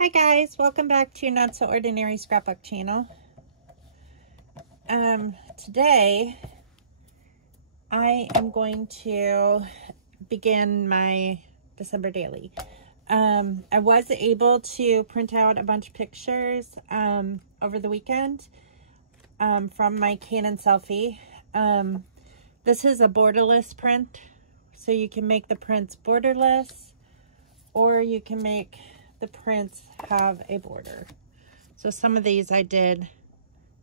Hi guys, welcome back to Not So Ordinary Scrapbook channel. Today I am going to begin my December daily. I was able to print out a bunch of pictures over the weekend from my Canon selfie. This is a borderless print, so you can make the prints borderless, or you can make the prints have a border. So some of these I did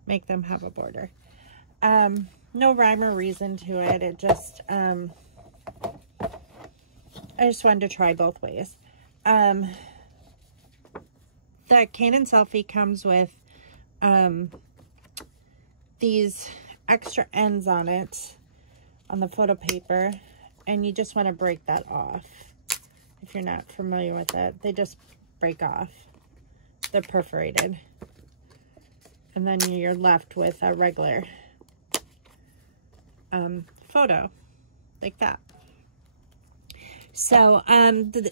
make them have a border. No rhyme or reason to it. It just, I just wanted to try both ways. The Canon selfie comes with these extra ends on it, on the photo paper, and you just want to break that off. If you're not familiar with it, they just break off. They're perforated. And then you're left with a regular photo, like that. So, the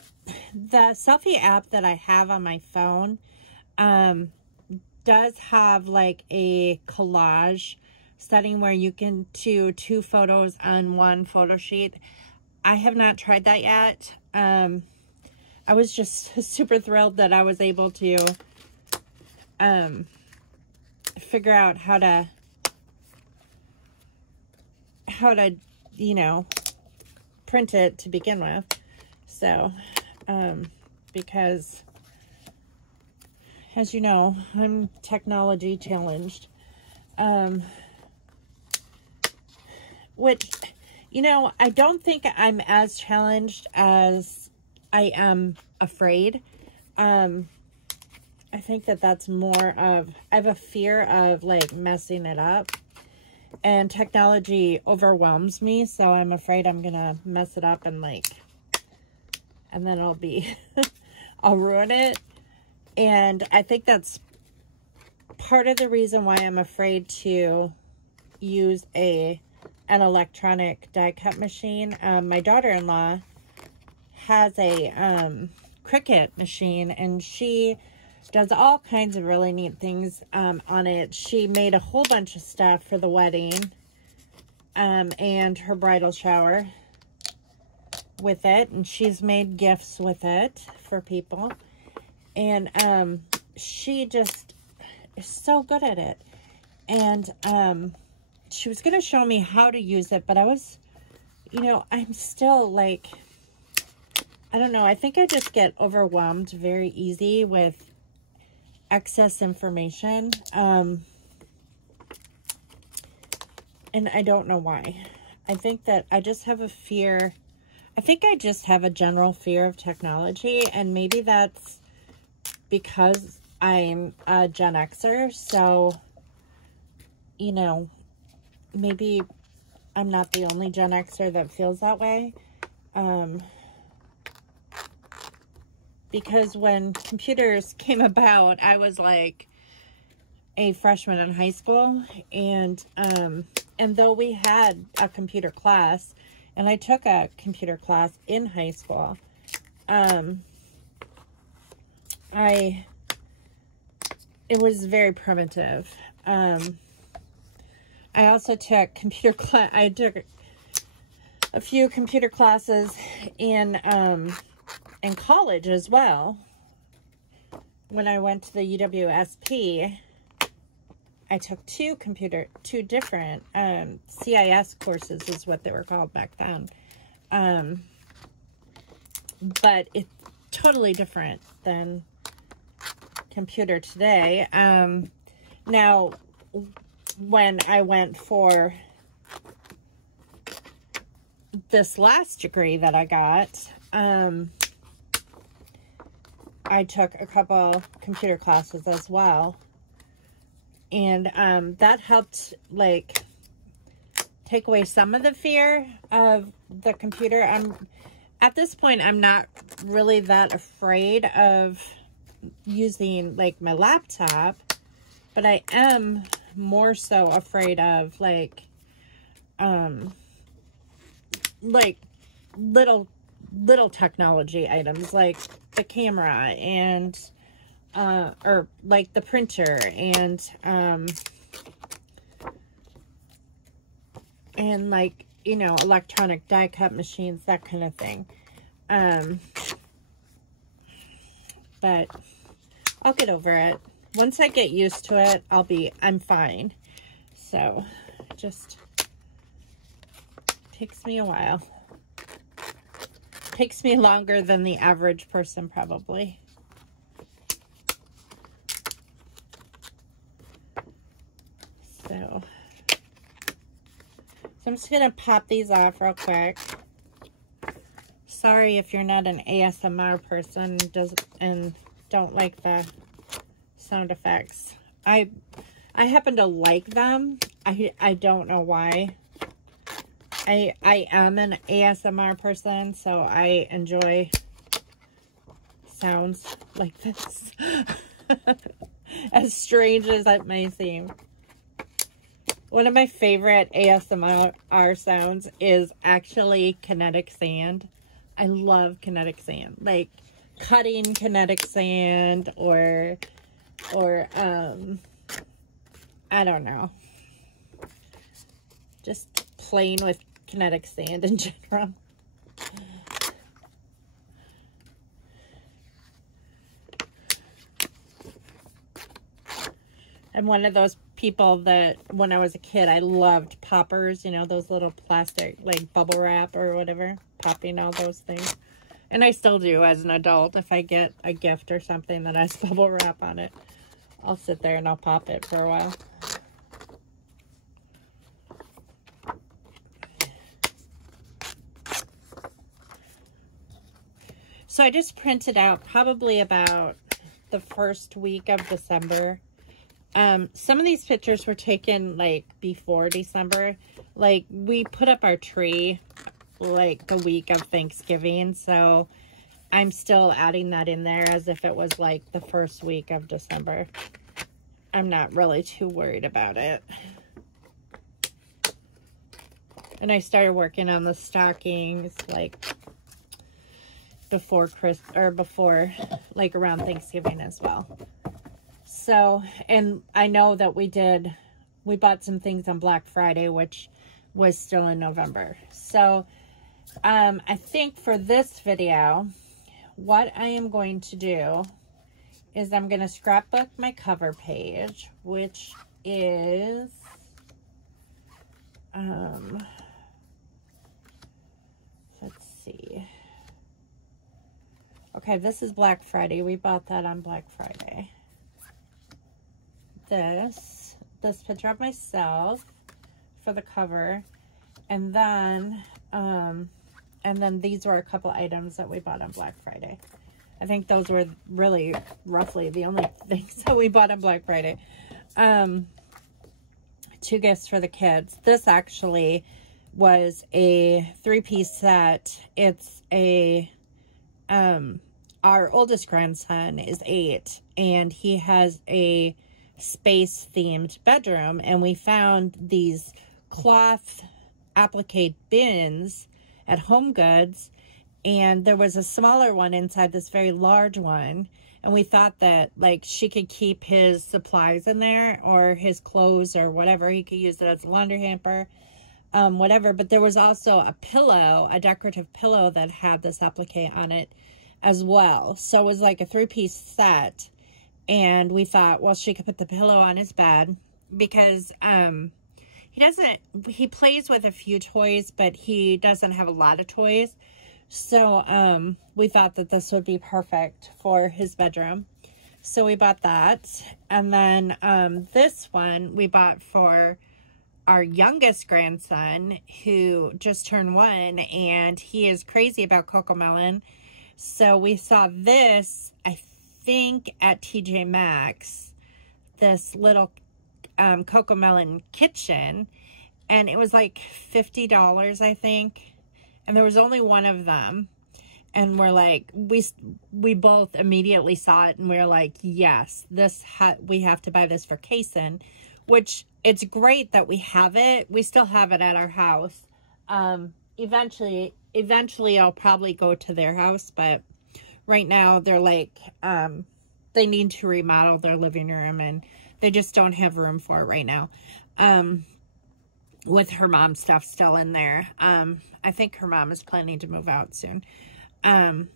selfie app that I have on my phone does have like a collage setting where you can do 2 photos on one photo sheet. I have not tried that yet. I was just super thrilled that I was able to figure out how to, you know, print it to begin with. So, because as you know, I'm technology challenged. Which, you know, I don't think I'm as challenged as I am afraid. I think that that's more of, I have a fear of like messing it up, and technology overwhelms me. So I'm afraid I'm going to mess it up and like, and then I'll be, I'll ruin it. And I think that's part of the reason why I'm afraid to use an electronic die cut machine. My daughter-in-law has a Cricut machine, and she does all kinds of really neat things on it. She made a whole bunch of stuff for the wedding and her bridal shower with it, and she's made gifts with it for people, and she just is so good at it. And she was going to show me how to use it, but I was, you know, I'm still like, I don't know. I think I just get overwhelmed very easy with excess information. And I don't know why. I think that I just have a fear. I think I just have a general fear of technology, and maybe that's because I'm a Gen Xer. So, you know, maybe I'm not the only Gen Xer that feels that way. Because when computers came about, I was like a freshman in high school, and though we had a computer class, and I took a computer class in high school, it was very primitive. I also took I took a few computer classes in college as well. When I went to the UWSP, I took two different CIS courses is what they were called back then. But it's totally different than computer today. Now, when I went for this last degree that I got, I took a couple computer classes as well, and that helped like take away some of the fear of the computer. At this point, I'm not really that afraid of using like my laptop, but I am more so afraid of like little technology items like the camera and or like the printer and like, you know, electronic die cut machines, that kind of thing. But I'll get over it. Once I get used to it, I'm fine. So just takes me a while. Takes me longer than the average person probably. So I'm just gonna pop these off real quick. Sorry if you're not an ASMR person and don't like the sound effects. I happen to like them. I don't know why. I am an ASMR person, so I enjoy sounds like this. As strange as that may seem. One of my favorite ASMR sounds is actually kinetic sand. I love kinetic sand. Like cutting kinetic sand or I don't know. Just playing with kinetic sand in general. I'm one of those people that when I was a kid, I loved poppers, you know, those little plastic, like bubble wrap or whatever, popping all those things. And I still do as an adult. If I get a gift or something that has bubble wrap on it, I'll sit there and I'll pop it for a while. So I just printed out probably about the first week of December. Some of these pictures were taken like before December. Like we put up our tree like the week of Thanksgiving. So I'm still adding that in there as if it was like the first week of December. I'm not really too worried about it. And I started working on the stockings like before before like around Thanksgiving as well. So, and I know that we bought some things on Black Friday, which was still in November. So, I think for this video, what I am going to do is I'm going to scrapbook my cover page, which is, let's see. Okay, this is Black Friday. We bought that on Black Friday. This picture of myself for the cover, and then these were a couple items that we bought on Black Friday. I think those were really roughly the only things that we bought on Black Friday. 2 gifts for the kids. This actually was a 3-piece set. It's a our oldest grandson is 8, and he has a space themed bedroom, and we found these cloth applique bins at Home Goods, and there was a smaller one inside this very large one, and we thought that like she could keep his supplies in there or his clothes or whatever. He could use it as a laundry hamper, whatever. But there was also a pillow, a decorative pillow that had this applique on it as well. So it was like a 3-piece set. And we thought, well, she could put the pillow on his bed because he plays with a few toys, but he doesn't have a lot of toys. So we thought that this would be perfect for his bedroom. So we bought that. And then this one we bought for our youngest grandson, who just turned 1, and he is crazy about Melon. So we saw this, I think at TJ Maxx, this little Melon kitchen, and it was like $50, I think, and there was only one of them, and we're like, we both immediately saw it, and we were like, yes, we have to buy this for Kason, which it's great that we have it. We still have it at our house. Eventually I'll probably go to their house, but right now they're like they need to remodel their living room, and they just don't have room for it right now. With her mom's stuff still in there. I think her mom is planning to move out soon. So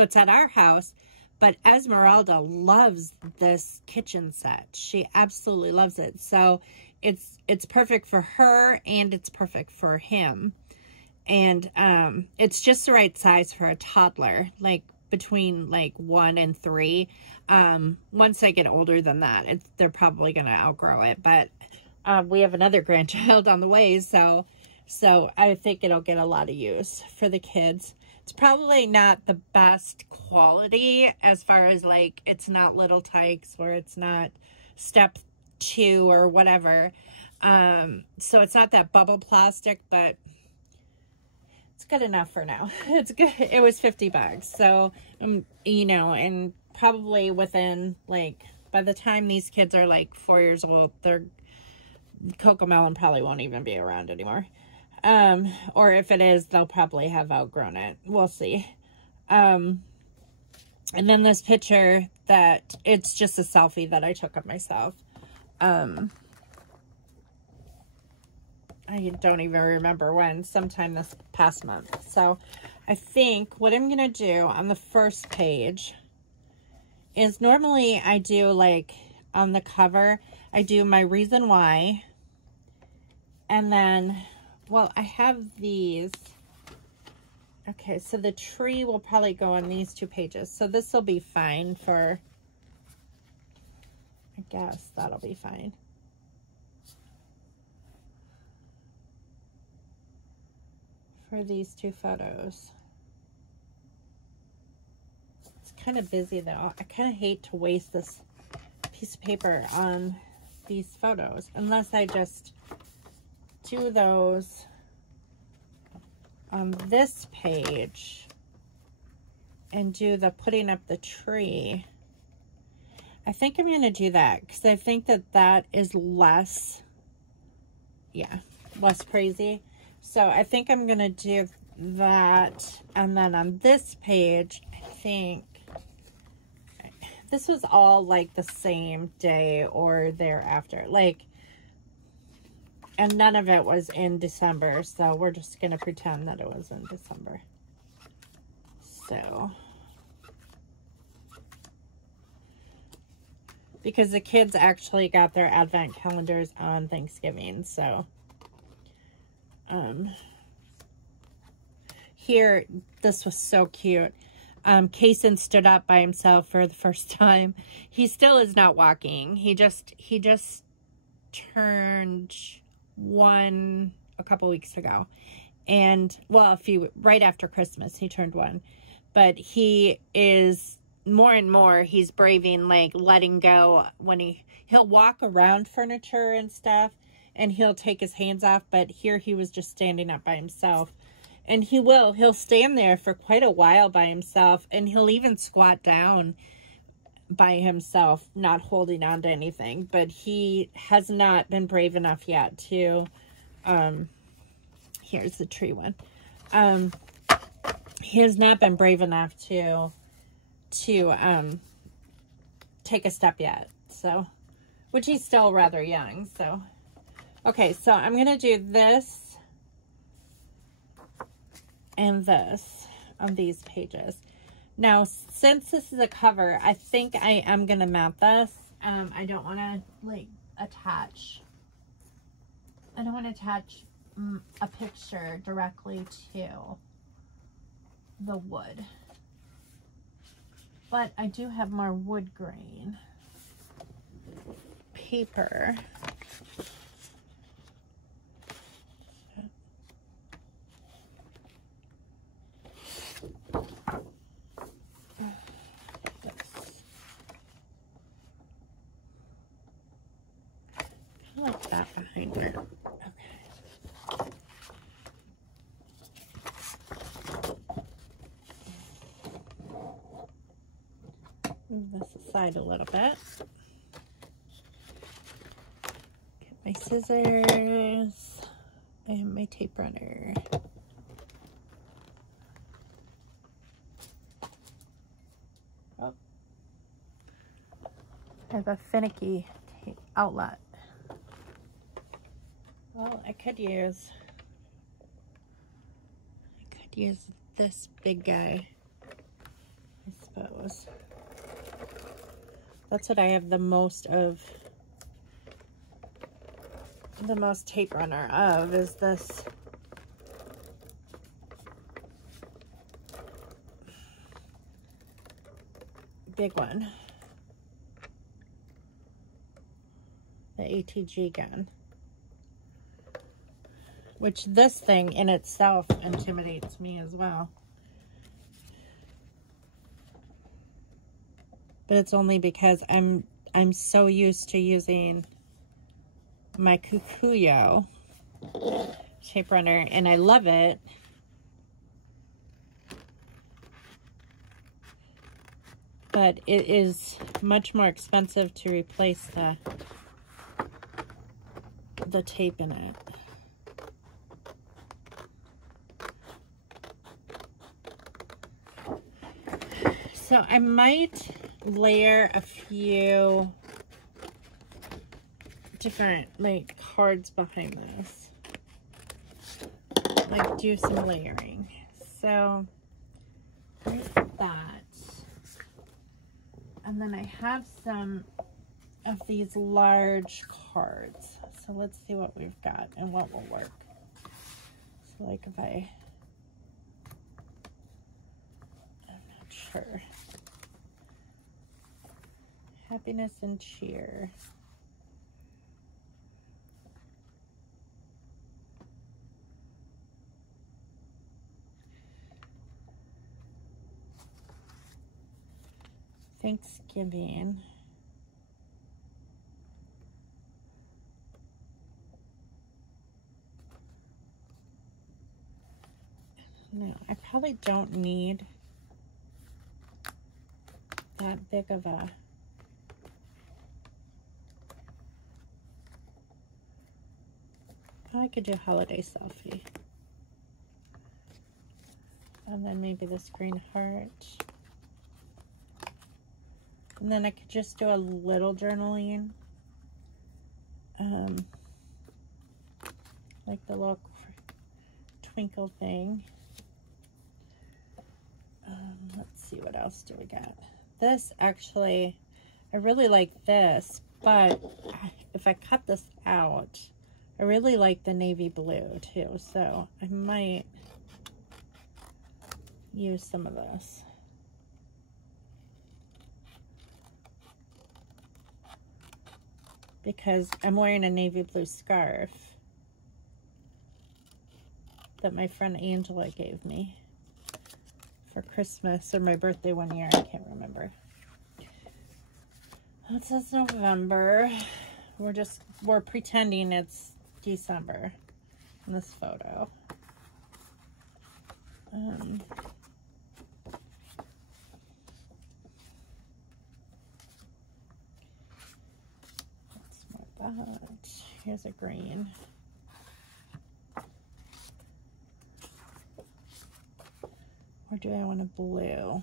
it's at our house, but Esmeralda loves this kitchen set. She absolutely loves it. So it's perfect for her, and it's perfect for him. And it's just the right size for a toddler, like between like 1 and 3. Once they get older than that, they're probably going to outgrow it. But we have another grandchild on the way, so I think it'll get a lot of use for the kids. It's probably not the best quality as far as like, it's not Little Tikes or it's not Step 2 or whatever. So it's not that bubble plastic, but it's good enough for now. It's good. It was $50. So, you know, and probably within like, by the time these kids are like 4 years old, Coco Melon probably won't even be around anymore. Or if it is, they'll probably have outgrown it. We'll see. And then this picture that it's just a selfie that I took of myself. I don't even remember when, sometime this past month. So I think what I'm going to do on the first page is normally I do like on the cover, I do my reason why. And then, well, I have these. Okay, so the tree will probably go on these 2 pages. So this will be fine for, I guess that'll be fine. For these 2 photos. It's kind of busy though. I kind of hate to waste this piece of paper on these photos, unless I just do those on this page and do the putting up the tree. I think I'm going to do that because I think that is less, less crazy. So I think I'm going to do that. And then on this page, I think this was all like the same day or thereafter. Like, and none of it was in December. So we're just going to pretend that it was in December. So, because the kids actually got their advent calendars on Thanksgiving. So, here, this was so cute. Kaysen stood up by himself for the first time. He still is not walking. He just turned 1 a couple weeks ago. And, well, right after Christmas, he turned 1. But he is more and more, he's braving, like, letting go when he'll walk around furniture and stuff, and he'll take his hands off. But here he was just standing up by himself. And he'll stand there for quite a while by himself, and he'll even squat down by himself, not holding on to anything. But he has not been brave enough yet to, here's the tree one. He has not been brave enough to take a step yet. So, which he's still rather young. So, okay, so I'm going to do this and this on these pages. Now, since this is a cover, I think I am going to mount this. I don't want to, like, attach. I don't want to attach a picture directly to the wood. But I do have more wood grain paper. Like that behind her. Okay. Move this aside a little bit. Get my scissors and my tape runner. I have a finicky outlet. Well, I could use this big guy, I suppose. That's what I have the most tape runner of, is this big one, the ATG gun, which this thing in itself intimidates me as well. But it's only because I'm so used to using my Kukuyo tape runner, and I love it. But it is much more expensive to replace the tape in it. So I might layer a few different like cards behind this, like do some layering. So there's that, and then I have some of these large cards. So let's see what we've got and what will work. So like if I'm not sure. Happiness and cheer. Thanksgiving. No, I probably don't need that big of a I could do holiday selfie. And then maybe this green heart. And then I could just do a little journaling. Like the little twinkle thing. Let's see, what else do we got? This actually, I really like this, but if I cut this out, I really like the navy blue too, so I might use some of this. Because I'm wearing a navy blue scarf that my friend Angela gave me for Christmas or my birthday one year, I can't remember. It says November. We're pretending it's December in this photo. Let's mark that. Here's a green. Or do I want a blue?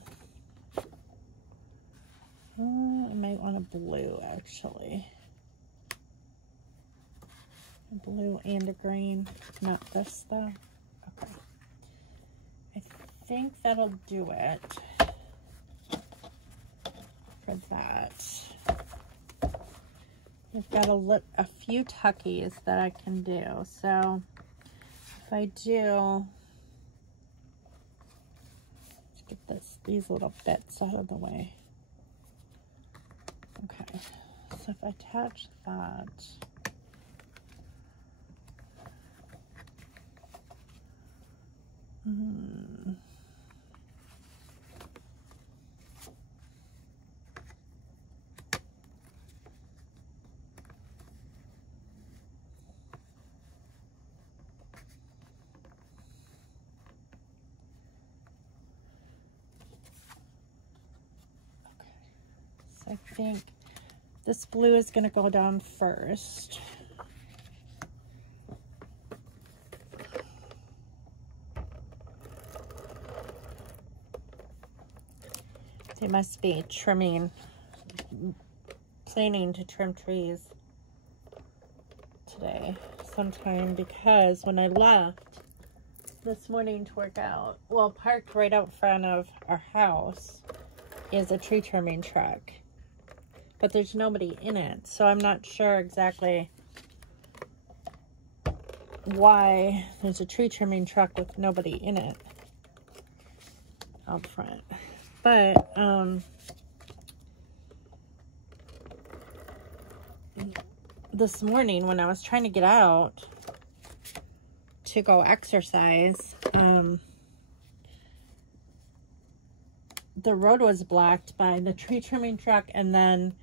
I might want a blue, actually. A blue and a green. Not this, though. Okay. I think that'll do it for that. I've got a few tuckies that I can do. So if I do, let's get these little bits out of the way. Okay, so if I attach that, I think this blue is going to go down first. They must be trimming planning to trim trees today sometime, because when I left this morning to work out, well, parked right out front of our house is a tree trimming truck, but there's nobody in it, so I'm not sure exactly why there's a tree trimming truck with nobody in it out front. But this morning when I was trying to get out to go exercise, the road was blocked by the tree trimming truck, and then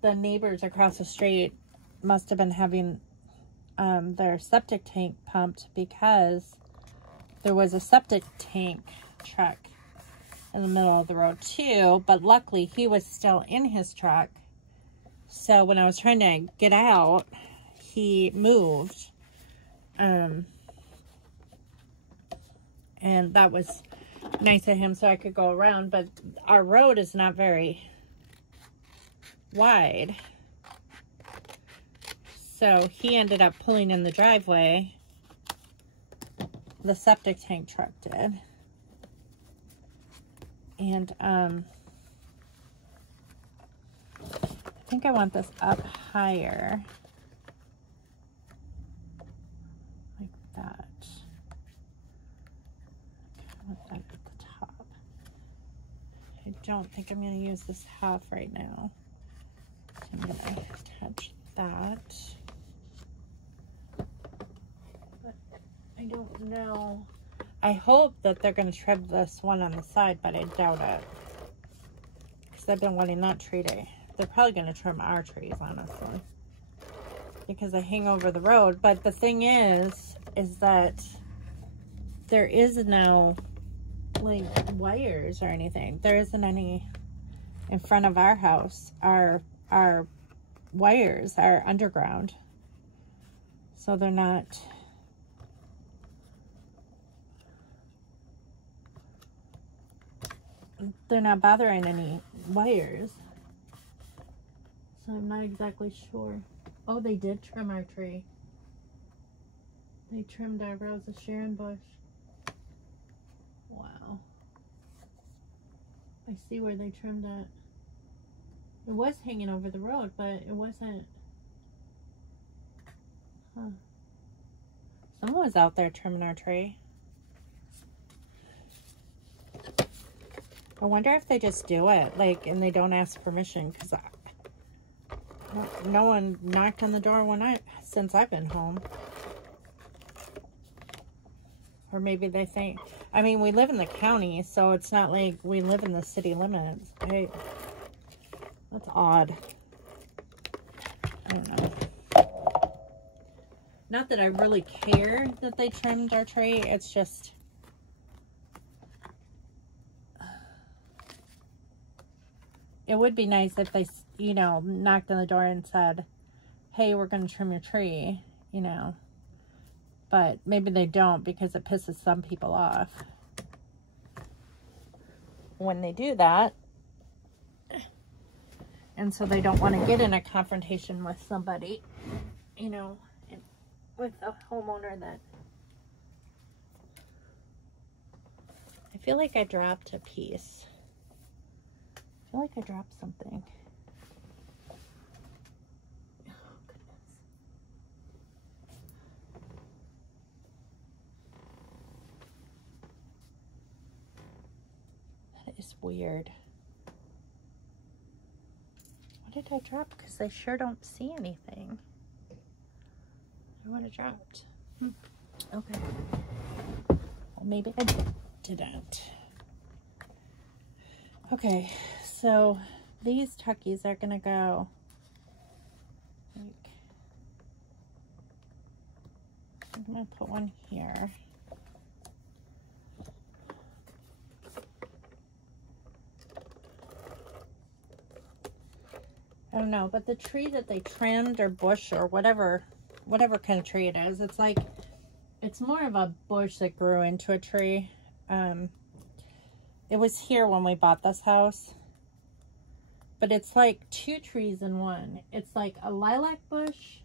the neighbors across the street must have been having their septic tank pumped, because there was a septic tank truck in the middle of the road too, but luckily he was still in his truck. So when I was trying to get out, he moved. And that was nice of him, so I could go around, but our road is not very wide. So he ended up pulling in the driveway. The septic tank truck did. And I think I want this up higher. Like that. I want that at the top. I don't think I'm going to use this half right now. So I'm going to attach that. But I don't know. I hope that they're going to trim this one on the side, but I doubt it. Because I've been wanting that tree to... They're probably going to trim our trees, honestly. Because they hang over the road. But the thing is that there is no, like, wires or anything. There isn't any in front of our house. Our wires are underground. So they're not... They're not bothering any wires. So I'm not exactly sure. Oh, they did trim our tree. They trimmed our Rose of Sharon bush. Wow. I see where they trimmed it. It was hanging over the road, but it wasn't. Huh. Someone was out there trimming our tree. I wonder if they just do it, like, and they don't ask permission, because no one knocked on the door since I've been home. Or maybe they think, I mean, we live in the county, so it's not like we live in the city limits. That's odd. I don't know. Not that I really care that they trimmed our tree, it's just... It would be nice if they, you know, knocked on the door and said, hey, we're going to trim your tree, you know. But maybe they don't, because it pisses some people off when they do that. And so they don't want to get in a confrontation with somebody, you know, with a homeowner that... I feel like I dropped a piece. I feel like I dropped something. Oh, goodness. That is weird. What did I drop? Because I sure don't see anything. I would have dropped. Okay. Well, maybe I didn't. Okay, so these tuckies are gonna go like, I'm gonna put one here. I don't know, but the tree that they trimmed, or bush, or whatever kind of tree it is, it's like, it's more of a bush that grew into a tree. It was here when we bought this house, but it's like 2 trees in one. It's like a lilac bush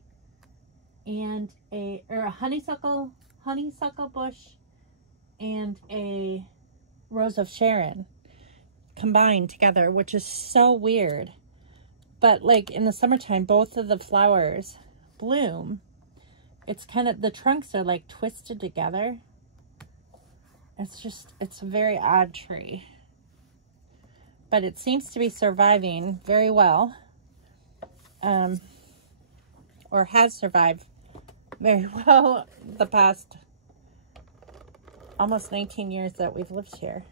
and a honeysuckle bush and a rose of Sharon combined together, which is so weird. But like in the summertime, both of the flowers bloom. It's kind of, the trunks are like twisted together. It's a very odd tree. But it seems to be surviving very well. Or has survived very well the past almost 19 years that we've lived here.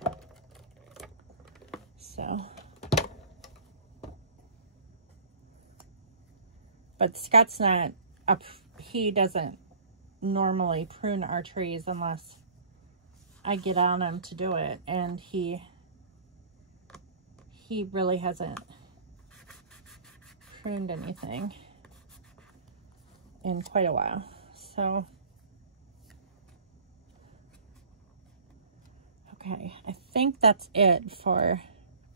So. But Scott's not he doesn't normally prune our trees unless I get on him to do it, and he really hasn't pruned anything in quite a while. So okay, I think that's it for,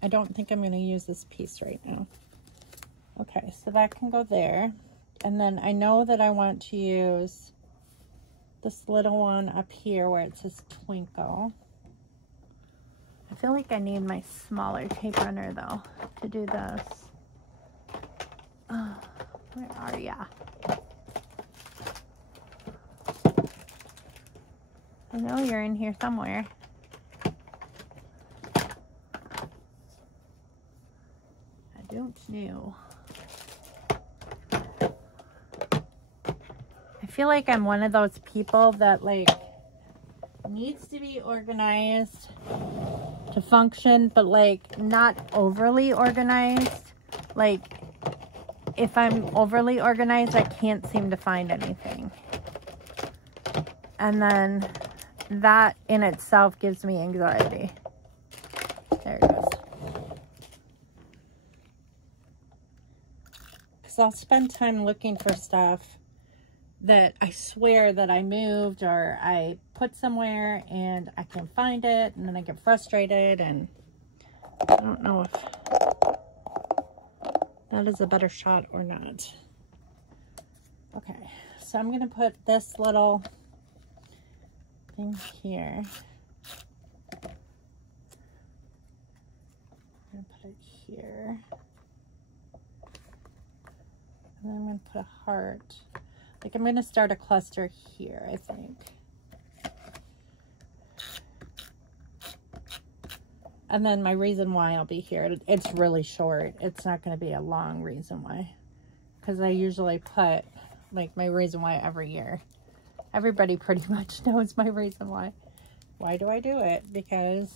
I don't think I'm going to use this piece right now. Okay, so that can go there. And then I know that I want to use this little one up here where it says Twinkle. I feel like I need my smaller tape runner though to do this. Oh, where are ya? I know you're in here somewhere. I don't know. I feel like I'm one of those people that like needs to be organized to function, but like not overly organized. Like if I'm overly organized, I can't seem to find anything. And then that in itself gives me anxiety. There it goes. Because I'll spend time looking for stuff that I swear that I moved or I put somewhere and I can't find it, and then I get frustrated, and I don't know if that is a better shot or not. Okay, so I'm gonna put this little thing here. I'm gonna put it here, and then I'm gonna put a heart. Like I'm going to start a cluster here, I think. And then my reason why I'll be here, it's really short. It's not going to be a long reason why. Because I usually put like my reason why every year. Everybody pretty much knows my reason why. Why do I do it? Because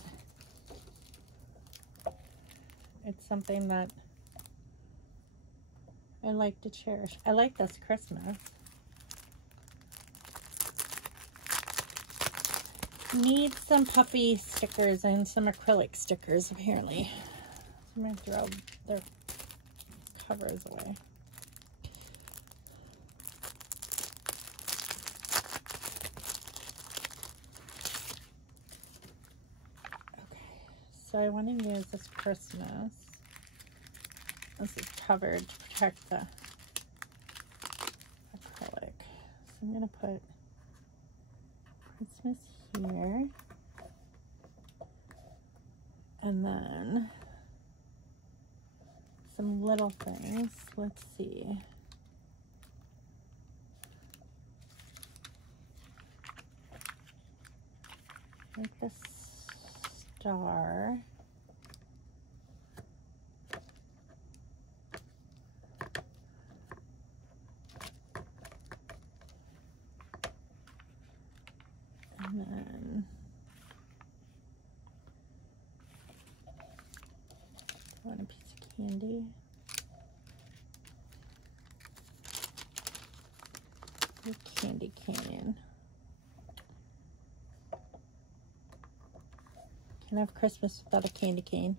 it's something that I like to cherish. I like this Christmas. Need some puppy stickers and some acrylic stickers apparently. So I'm going to throw their covers away. Okay, so I want to use this Christmas. This is covered to protect the acrylic. So I'm going to put Christmas here, and then some little things. Let's see. Like this star. And then I want a piece of candy. A candy canyon. Can't have Christmas without a candy cane.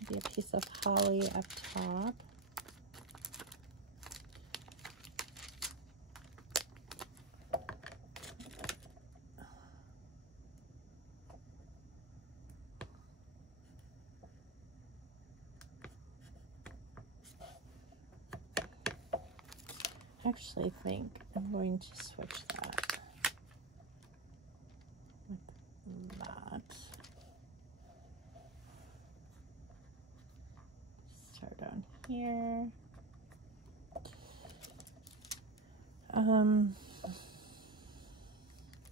Maybe a piece of holly up top. actually think I'm going to switch that with that. Start down here.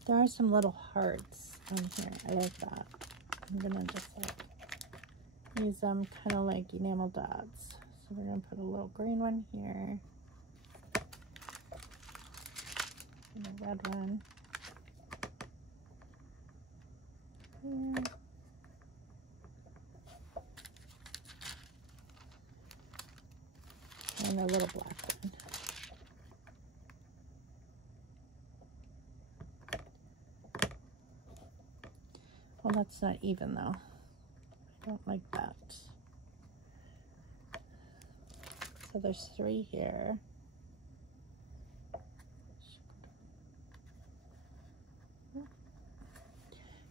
There are some little hearts on here. I like that. I'm gonna just like use them kind of like enamel dots. So we're gonna put a little green one here. And a red one here. And a little black one. Well, that's not even though. I don't like that. So there's 3 here.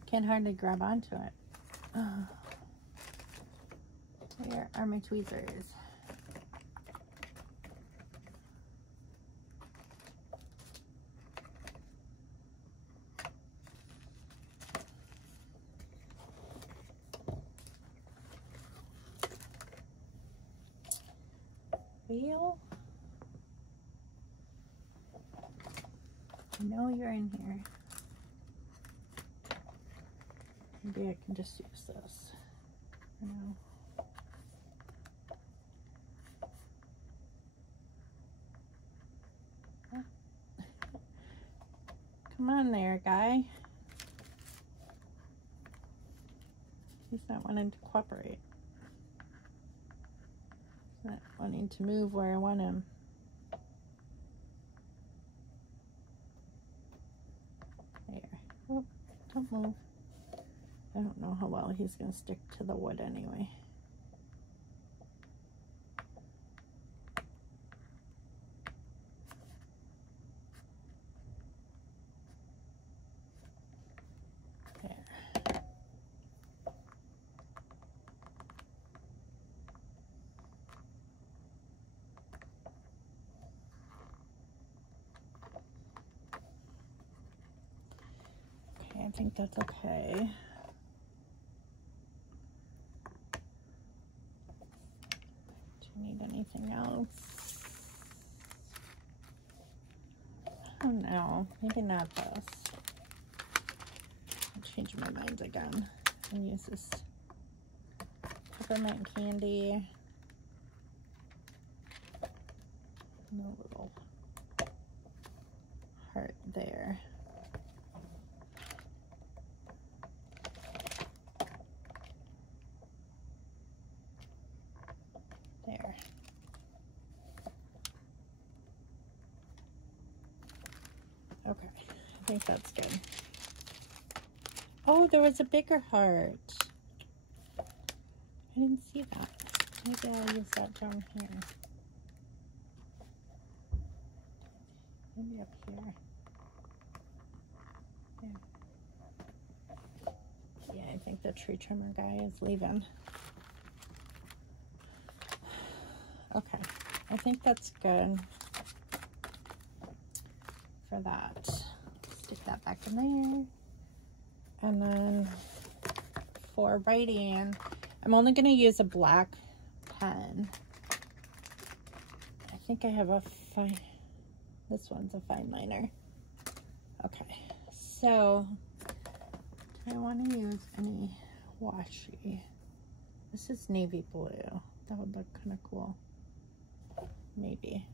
Can't hardly grab onto it. Oh. Where are my tweezers? Wheel? I know you're in here. Maybe I can just use this for now. Oh. Come on there, guy. He's not wanting to cooperate. He's not wanting to move where I want him. There. Oh, don't move. I don't know how well he's going to stick to the wood anyway. There. Okay, I think that's okay. Need anything else? Oh no, maybe not this. I'll change my mind again and use this peppermint candy. And a little heart there. There. Okay, I think that's good. Oh, there was a bigger heart. I didn't see that. Maybe I'll use that down here. Maybe up here. There. Yeah, I think the tree trimmer guy is leaving. Okay, I think that's good for that. Stick that back in there. And then for writing, I'm only going to use a black pen. I think I have a fine, this one's a fine liner. Okay, so do I want to use any washi? This is navy blue. That would look kind of cool. Maybe.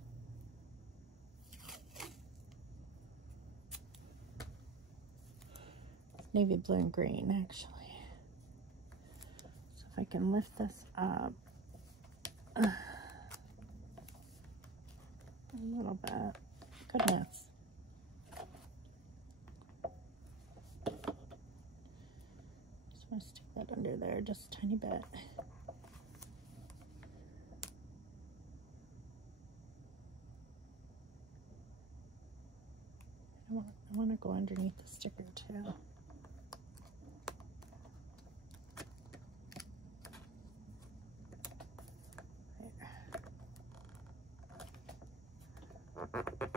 Navy blue and green, actually. So if I can lift this up a little bit. Goodness. Just want to stick that under there just a tiny bit. I want to go underneath the sticker too. There.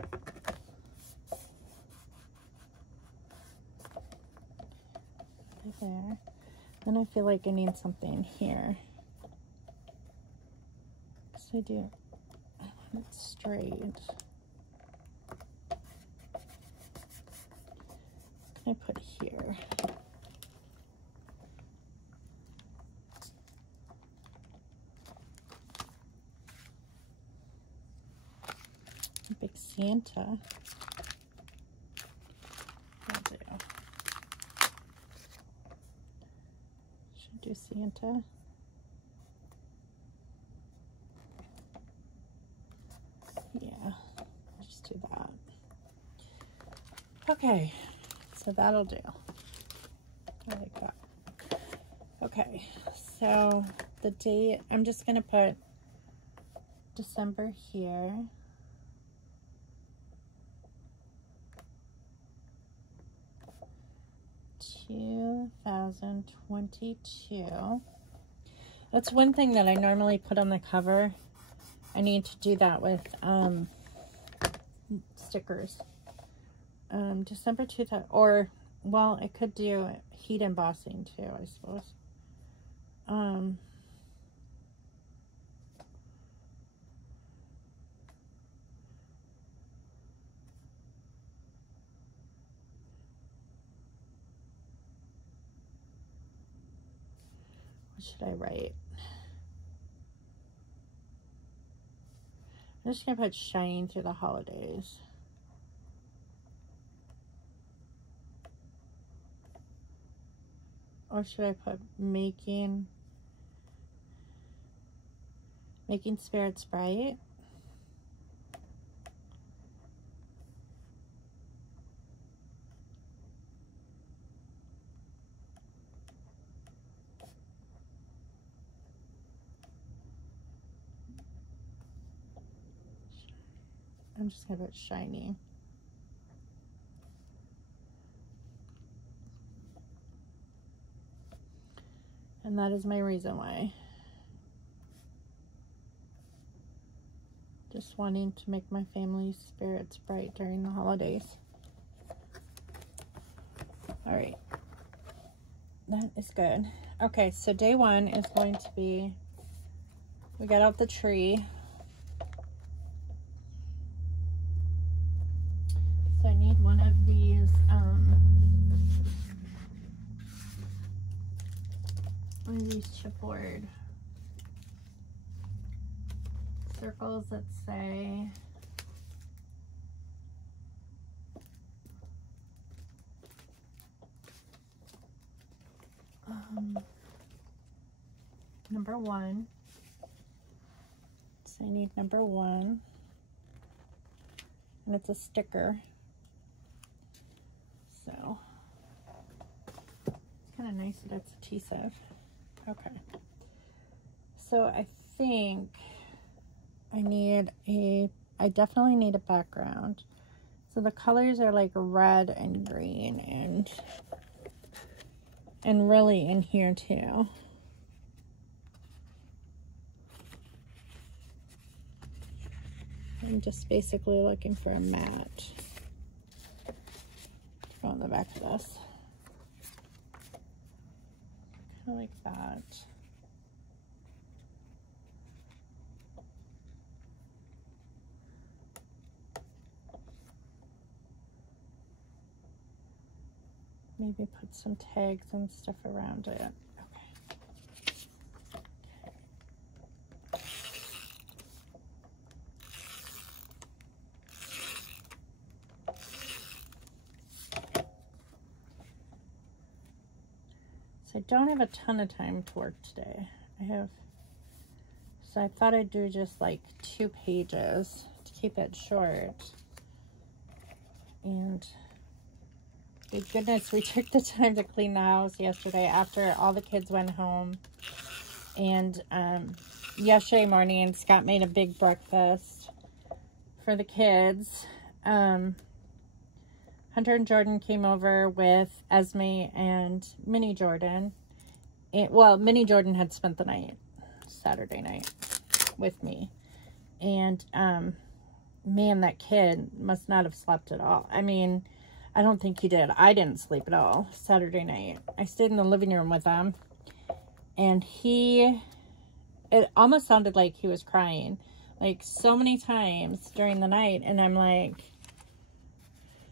there. Then I feel like I need something here. Because I want it straight. I put here. A big Santa. I'll do. Should do Santa. Yeah, I'll just do that. Okay, so that'll do. I like that. Okay, so the date, I'm just gonna put December here. $2022. That's one thing that I normally put on the cover. I need to do that with stickers. December 2000, or well, I could do heat embossing too, I suppose. What should I write? I'm just gonna put shining through the holidays. Or should I put making spirits bright? I'm just gonna put shiny. And that is my reason why. Just wanting to make my family's spirits bright during the holidays. All right. That is good. Okay, so day one is going to be, we got out the tree. So I need one of these, chipboard circles that say number 1. So I need number 1, and it's a sticker. So it's kind of nice that it's adhesive. Okay, so I think I definitely need a background. So the colors are like red and green and really in here too. I'm just basically looking for a mat to go on the back of this. Kind of like that. Maybe put some tags and stuff around it. I don't have a ton of time to work today. So I thought I'd do just like 2 pages to keep it short. And thank goodness we took the time to clean the house yesterday after all the kids went home. And yesterday morning, Scott made a big breakfast for the kids. Hunter and Jordan came over with Esme and Minnie Jordan. Well, Minnie Jordan had spent the night, Saturday night, with me. And, man, that kid must not have slept at all. I mean, I don't think he did. I didn't sleep at all Saturday night. I stayed in the living room with him. And it almost sounded like he was crying. Like, so many times during the night. And I'm like...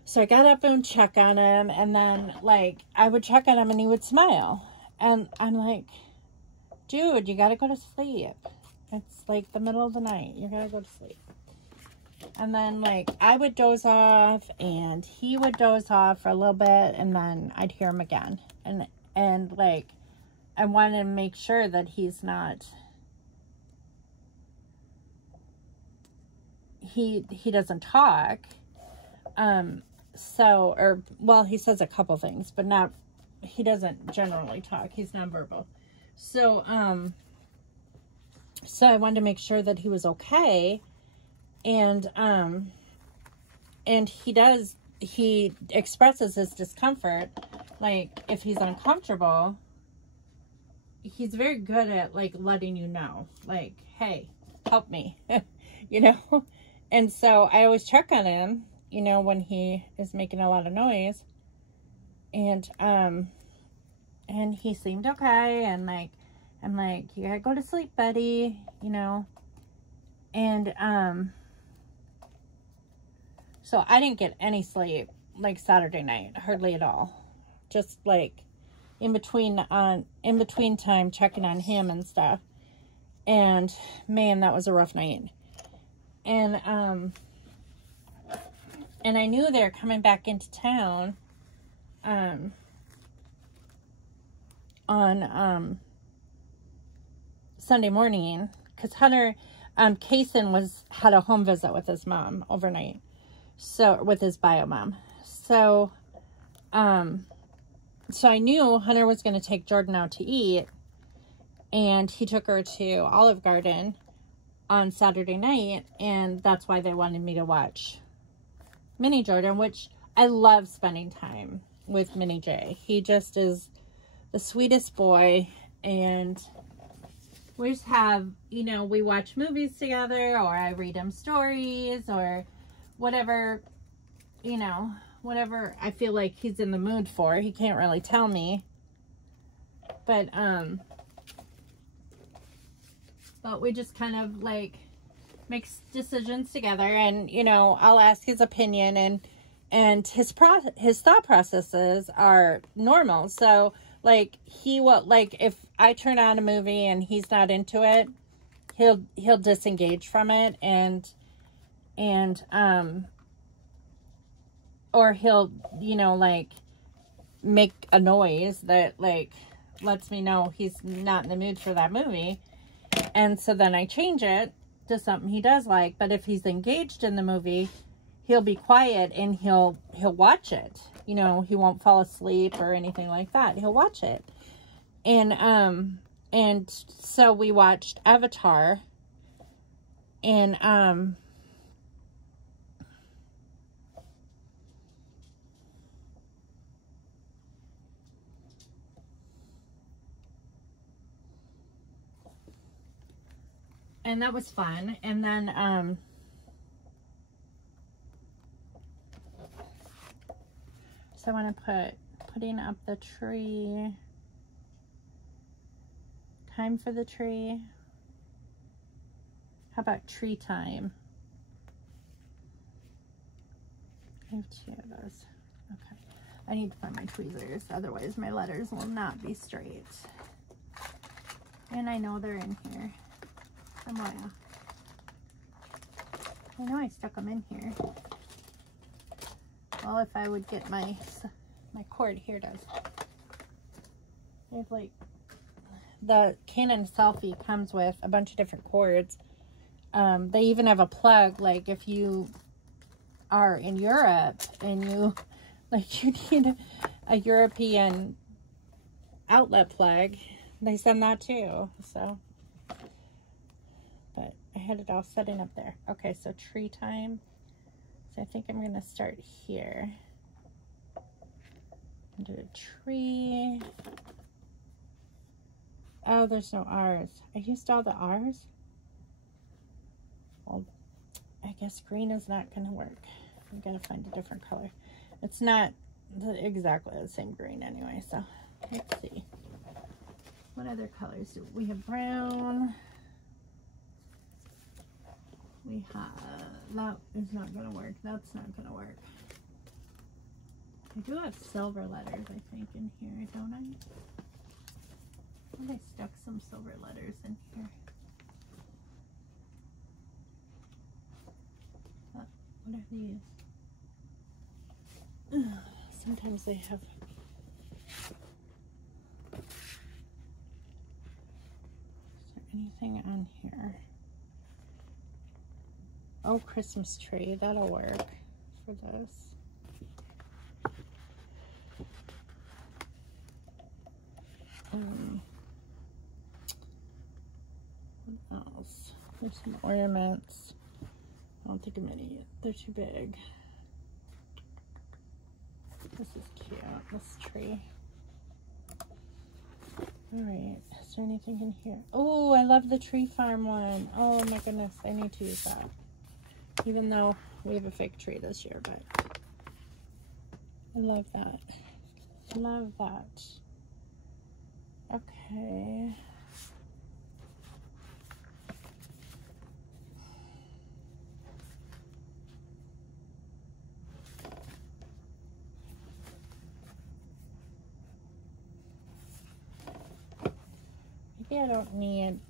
So I got up and check on him. And then, like, I would check on him and he would smile. And I'm like... Dude, you gotta go to sleep. It's like the middle of the night. You gotta go to sleep. And then, like, I would doze off, and he would doze off for a little bit, and then I'd hear him again. And like, I wanted to make sure that he's not... He doesn't talk. Well, he says a couple things, but not... He doesn't generally talk. He's nonverbal. So I wanted to make sure that he was okay. And he expresses his discomfort. Like, if he's uncomfortable, he's very good at, like, letting you know. Like, hey, help me, you know? And so I always check on him, you know, when he is making a lot of noise. And he seemed okay, and, like, I'm like, you gotta go to sleep, buddy, you know, and, so I didn't get any sleep, like, Saturday night, hardly at all, just, like, in between time, checking on him and stuff, and, man, that was a rough night, and I knew they were coming back into town, on Sunday morning, because Hunter, Kaysen had a home visit with his mom overnight, so, with his bio mom, so I knew Hunter was going to take Jordan out to eat, and he took her to Olive Garden on Saturday night, and that's why they wanted me to watch Mini Jordan, which I love spending time with Mini J. He just is the sweetest boy, and we just have, you know, we watch movies together, or I read him stories, or whatever, you know, whatever I feel like he's in the mood for. He can't really tell me, but we just kind of, like, make decisions together, and, you know, I'll ask his opinion, and his thought processes are normal, so, like, he will, like, if I turn on a movie and he's not into it, he'll disengage from it, or he'll, you know, like, make a noise that, like, lets me know he's not in the mood for that movie, and so then I change it to something he does like. But if he's engaged in the movie, he'll be quiet and he'll watch it. You know, he won't fall asleep or anything like that. He'll watch it. And so we watched Avatar, and that was fun. And then so I want to putting up the tree. Time for the tree. How about tree time? I have two of those. Okay. I need to find my tweezers, otherwise my letters will not be straight. And I know they're in here somewhere. I know I stuck them in here. Well, if I would get my cord, here it is. I have, like, the Canon Selfie comes with a bunch of different cords. They even have a plug, like, if you are in Europe and you need a European outlet plug, they send that too. So, but I had it all setting up there. Okay, so tree time. So I think I'm going to start here. Do a tree. Oh, there's no R's. I used all the R's. Well, I guess green is not going to work. I've got to find a different color. It's not exactly the same green anyway, so let's see. What other colors do we have? Brown. We have, that is not going to work. That's not going to work. I do have silver letters, I think, in here, don't I? I think I stuck some silver letters in here. What are these? Sometimes they have. Is there anything on here? Oh, Christmas tree. That'll work for this. What else? There's some ornaments. I don't think I'm gonna use. They're too big. This is cute. This tree. All right. Is there anything in here? Oh, I love the tree farm one. Oh my goodness, I need to use that. Even though we have a fake tree this year, but I love that. Love that. Okay. Maybe I don't need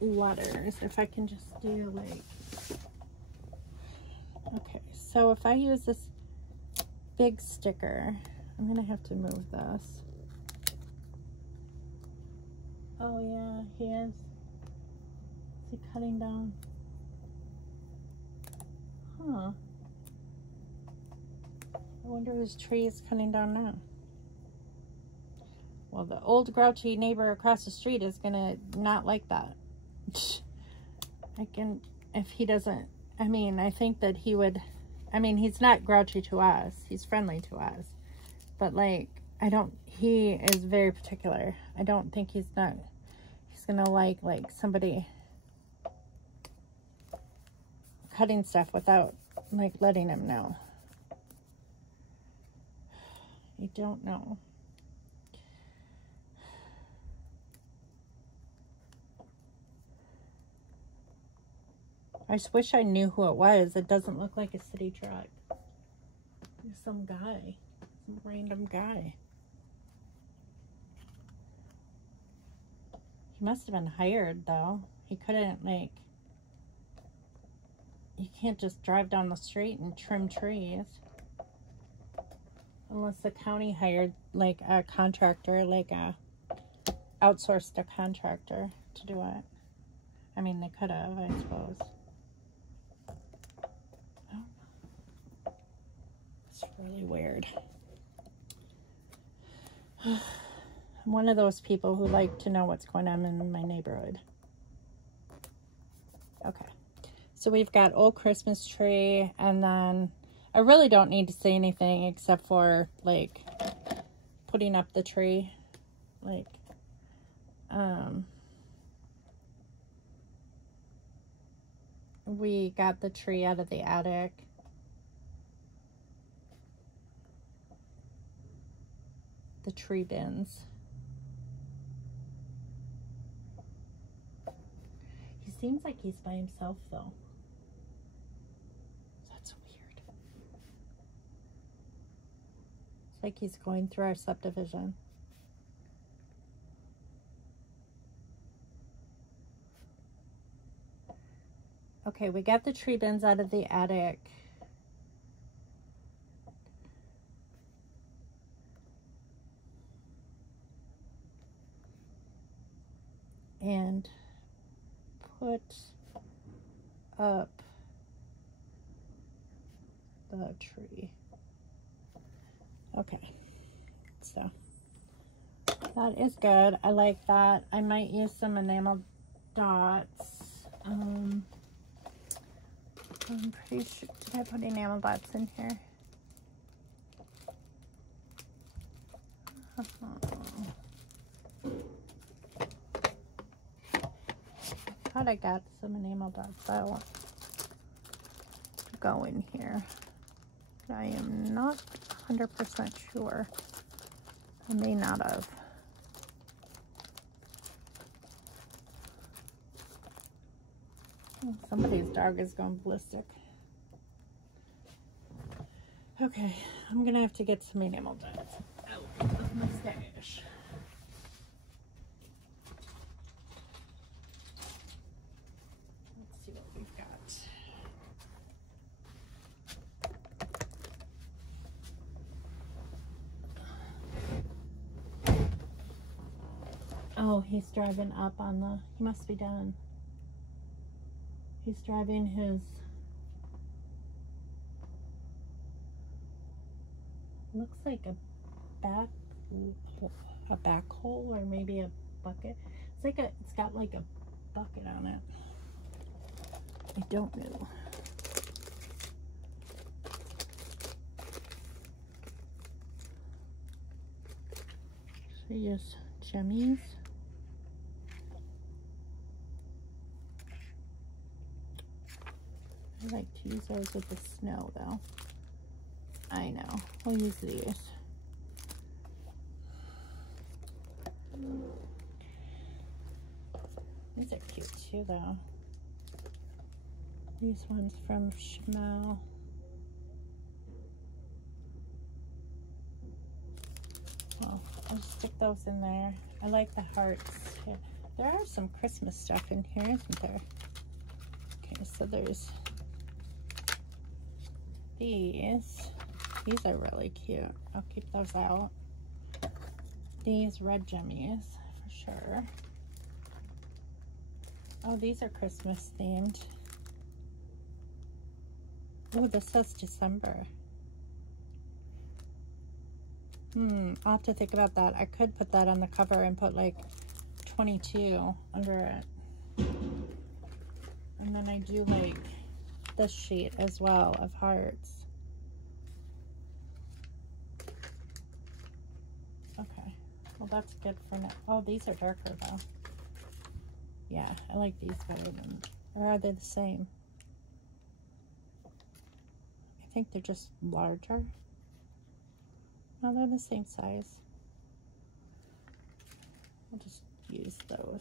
letters. If I can just do like, okay, so if I use this big sticker, I'm gonna have to move this. Oh yeah, he is. Is he cutting down? Huh. I wonder whose tree is cutting down now. Well, the old grouchy neighbor across the street is gonna not like that. I can, if he doesn't, I mean, I think that he would, I mean, he's not grouchy to us. He's friendly to us. But like, he is very particular. I don't think he's gonna like somebody cutting stuff without like letting him know. I don't know. I just wish I knew who it was. It doesn't look like a city truck. There's some guy, some random guy. He must have been hired though. He couldn't like, you can't just drive down the street and trim trees. Unless the county hired like a contractor, outsourced a contractor to do it. I mean, they could have, I suppose. Oh. It's really weird. I'm one of those people who like to know what's going on in my neighborhood. Okay. So we've got old Christmas tree, and then I really don't need to say anything except for like putting up the tree. Like, we got the tree out of the attic. The tree bins. He seems like he's by himself though. That's weird. It's like he's going through our subdivision. Okay, we got the tree bins out of the attic. And put up the tree. Okay, so that is good. I like that. I might use some enamel dots. I'm pretty sure, did I put enamel dots in here? I thought I got some enamel dots that I want to go in here. I am not 100% sure. I may not have. Oh, somebody's dog is going ballistic. Okay, I'm gonna have to get some enamel dots out of my stash. Let's see what we've got. Oh, he's driving up on the, he must be done. He's driving his, looks like a back hole or maybe a bucket. It's like it's got like a bucket on it. I don't know. Should I use jimmies? I like to use those with the snow though. I know. We'll use these. These are cute too though. These ones from Schmel. Well, I'll just stick those in there. I like the hearts. Yeah. There are some Christmas stuff in here, isn't there? Okay, so there's these. These are really cute. I'll keep those out. These red jimmies for sure. Oh, these are Christmas themed. Oh, this says December. I'll have to think about that. I could put that on the cover and put like 22 under it. And then I do like this sheet as well of hearts. Okay, well that's good for now. Oh, these are darker though. Yeah, I like these better than, or are they the same? I think they're just larger. No, they're the same size. I'll just use those.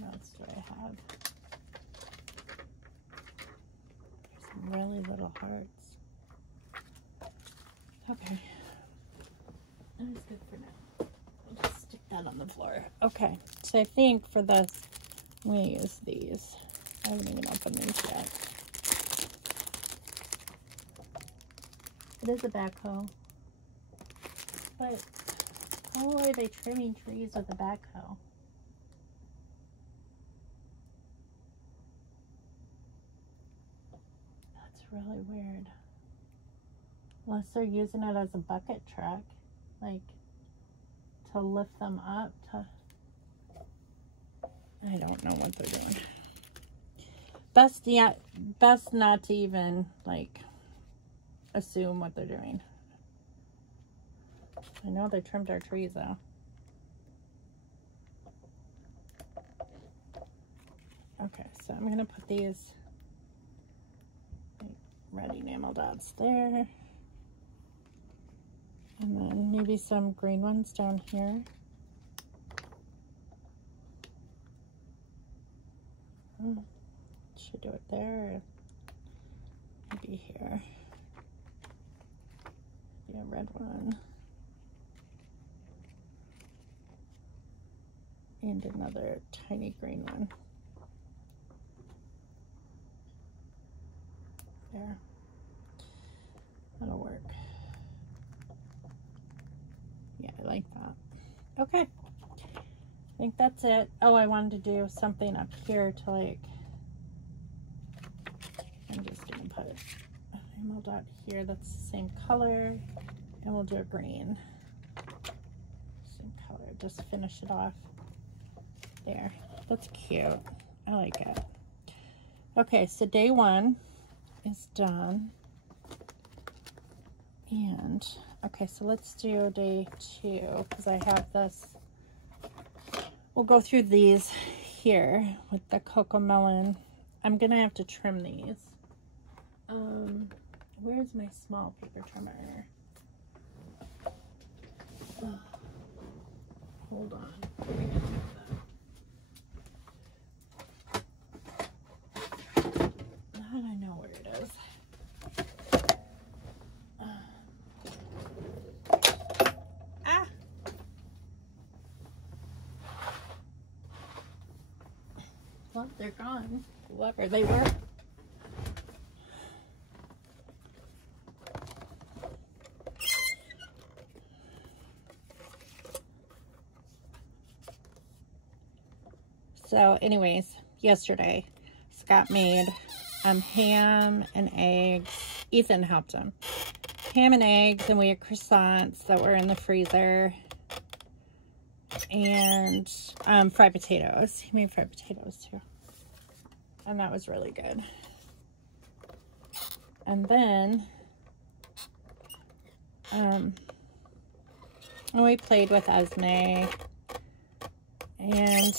What else do I have? There's some really little hearts. Okay. That is good for now. I'll just stick that on the floor. Okay, so I think for this, I'm going to use these. I haven't even opened these yet. It is a backhoe. But how are they trimming trees with a backhoe? That's really weird. Unless they're using it as a bucket truck, like to lift them up to, I don't know what they're doing. Best not to even like assume what they're doing. I know they trimmed our trees though. Okay, so I'm gonna put these red enamel dots there. And then maybe some green ones down here. Should do it there, maybe here. Maybe a red one. And another tiny green one. There. That'll work. Yeah, I like that. Okay. I think that's it. Oh, I wanted to do something up here to like, I'm just gonna put an enamel dot here that's the same color, and we'll do a green. Same color, just finish it off. There, that's cute. I like it. Okay, so day one is done. And, okay, so let's do day two, because I have this. We'll go through these here with the cocoa melon. I'm gonna have to trim these. where's my small paper trimmer? Oh, hold on. Let me get that. How do I know where it is? Well, they're gone. Whoever they were. So anyways, yesterday Scott made ham and eggs. Ethan helped him. Ham and eggs, and we had croissants that were in the freezer. And fried potatoes. He made fried potatoes too. And that was really good. And then we played with Esme. And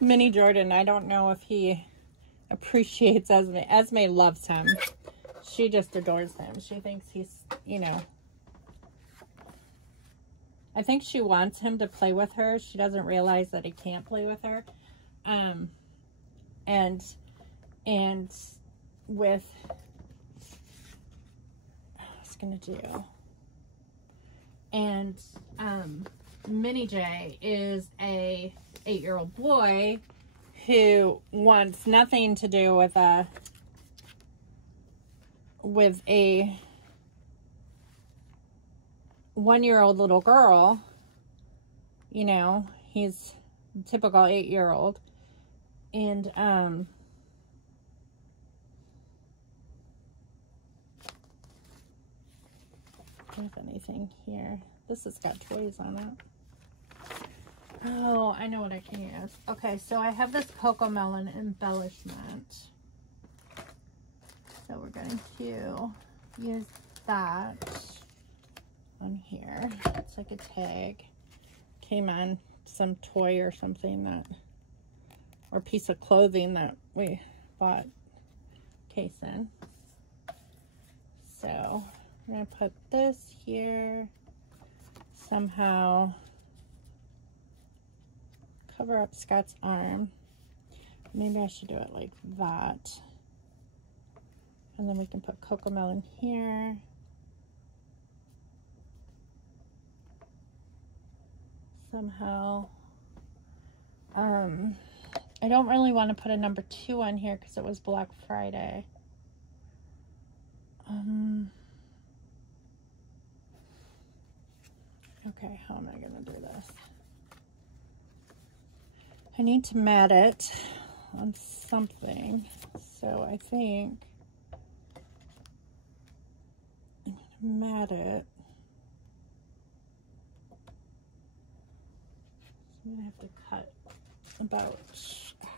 Mini Jordan, I don't know if he appreciates Esme. Esme loves him. She just adores him. She thinks he's, you know, I think she wants him to play with her. She doesn't realize that he can't play with her. And with, I was gonna do, and Mini J is a 8-year-old boy who wants nothing to do with a 1-year-old little girl. You know, he's a typical 8-year-old. And do I have anything here? This has got toys on it. Oh, I know what I can use. Okay, so I have this Melon embellishment. So we're going to use that on here. It's like a tag. Came on some toy or something that, or piece of clothing that we bought case in. So I'm going to put this here. Somehow cover up Scott's arm. Maybe I should do it like that. And then we can put Melon here. Somehow. I don't really want to put a number 2 on here because it was Black Friday. Okay, how am I going to do this? I need to mat it on something. So I think I'm going to mat it. I'm going to have to cut about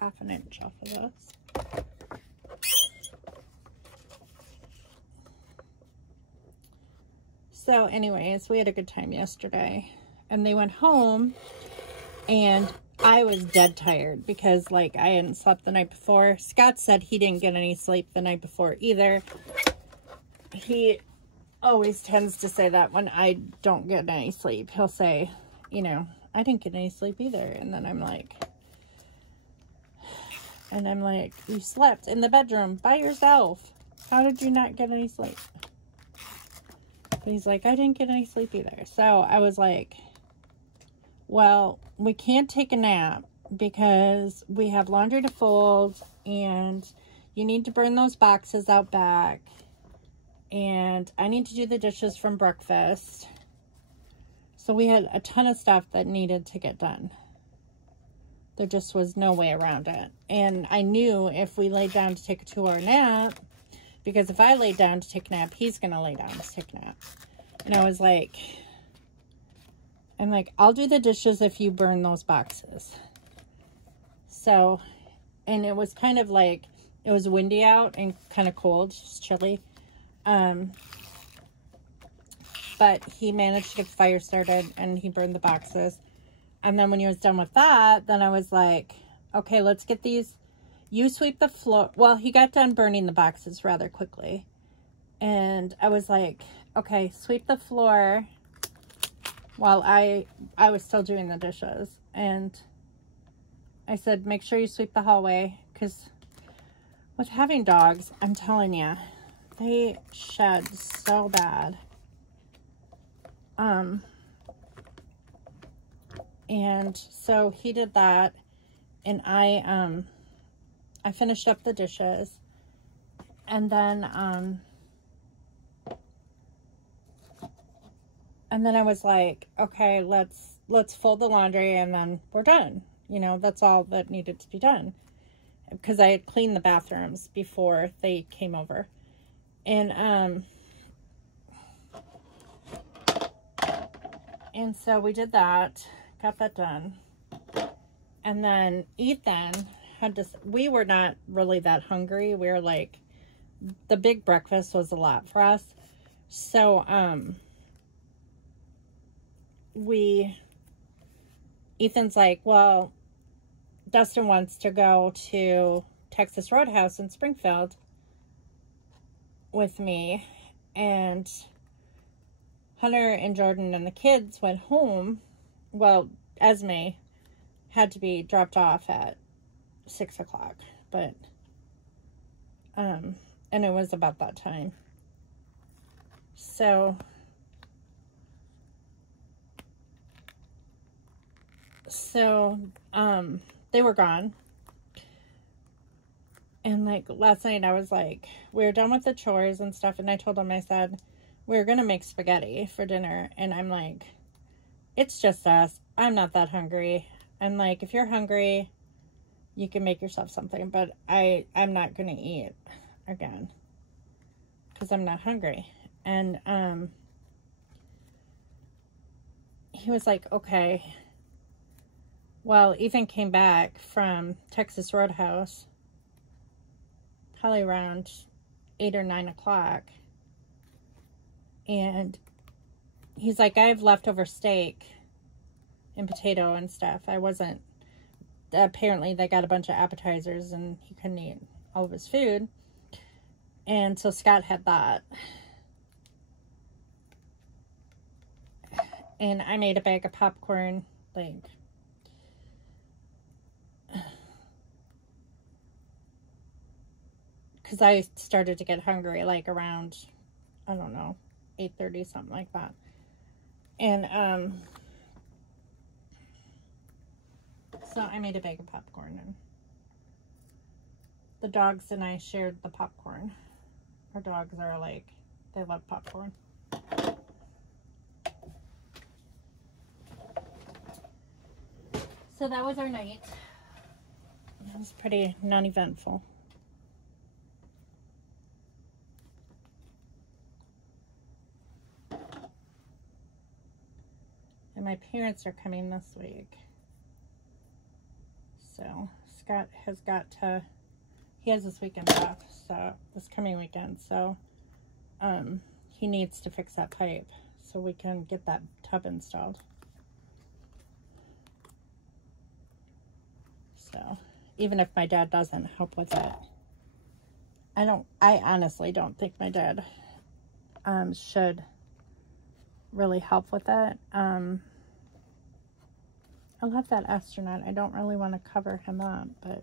1/2 inch off of this. So anyways, we had a good time yesterday, and they went home, and I was dead tired because like I hadn't slept the night before. Scott said he didn't get any sleep the night before either. He always tends to say that when I don't get any sleep. He'll say, you know, I didn't get any sleep either. And then I'm like, you slept in the bedroom by yourself. How did you not get any sleep? But he's like, I didn't get any sleep either. So I was like, well, we can't take a nap because we have laundry to fold and you need to burn those boxes out back. And I need to do the dishes from breakfast. So we had a ton of stuff that needed to get done. There just was no way around it. And I knew if we laid down to take a 2-hour nap, because if I laid down to take a nap, he's going to lay down to take a nap. And I was like, I'll do the dishes if you burn those boxes. So, and it was kind of like, it was windy out and kind of cold, just chilly. But he managed to get the fire started and he burned the boxes. And then when he was done with that, then I was like, okay, let's get these. You sweep the floor. Well, he got done burning the boxes rather quickly. And I was like, okay, sweep the floor while I was still doing the dishes. And I said, make sure you sweep the hallway, because with having dogs, I'm telling you, they shed so bad. And so he did that, and I finished up the dishes, and then I was like, okay, let's fold the laundry, and then we're done. You know, that's all that needed to be done, because I had cleaned the bathrooms before they came over. And so we did that, got that done. And then Ethan had to, we were not really that hungry. We were like, the big breakfast was a lot for us. So, Ethan's like, well, Dustin wants to go to Texas Roadhouse in Springfield with me. And Hunter and Jordan and the kids went home. Well, Esme had to be dropped off at 6 o'clock, but, and it was about that time. So, they were gone. And like last night I was like, we were done with the chores and stuff, and I told him, I said, we're gonna make spaghetti for dinner. And I'm like, it's just us. I'm not that hungry. And like, if you're hungry, you can make yourself something, but I'm not gonna eat again because I'm not hungry. And he was like, okay. Well, Ethan came back from Texas Roadhouse probably around 8 or 9 o'clock. And he's like, I have leftover steak and potato and stuff. Apparently they got a bunch of appetizers and he couldn't eat all of his food. And so Scott had that. And I made a bag of popcorn, like, because I started to get hungry, like, around, I don't know, 8:30, something like that. And, so I made a bag of popcorn, and the dogs and I shared the popcorn. Our dogs are like, they love popcorn. So that was our night. It was pretty non-eventful. And my parents are coming this week. So Scott has got to, he has this weekend off, so this coming weekend. So he needs to fix that pipe so we can get that tub installed. So even if my dad doesn't help with it, I honestly don't think my dad should really help with it. I love that astronaut. I don't really want to cover him up, but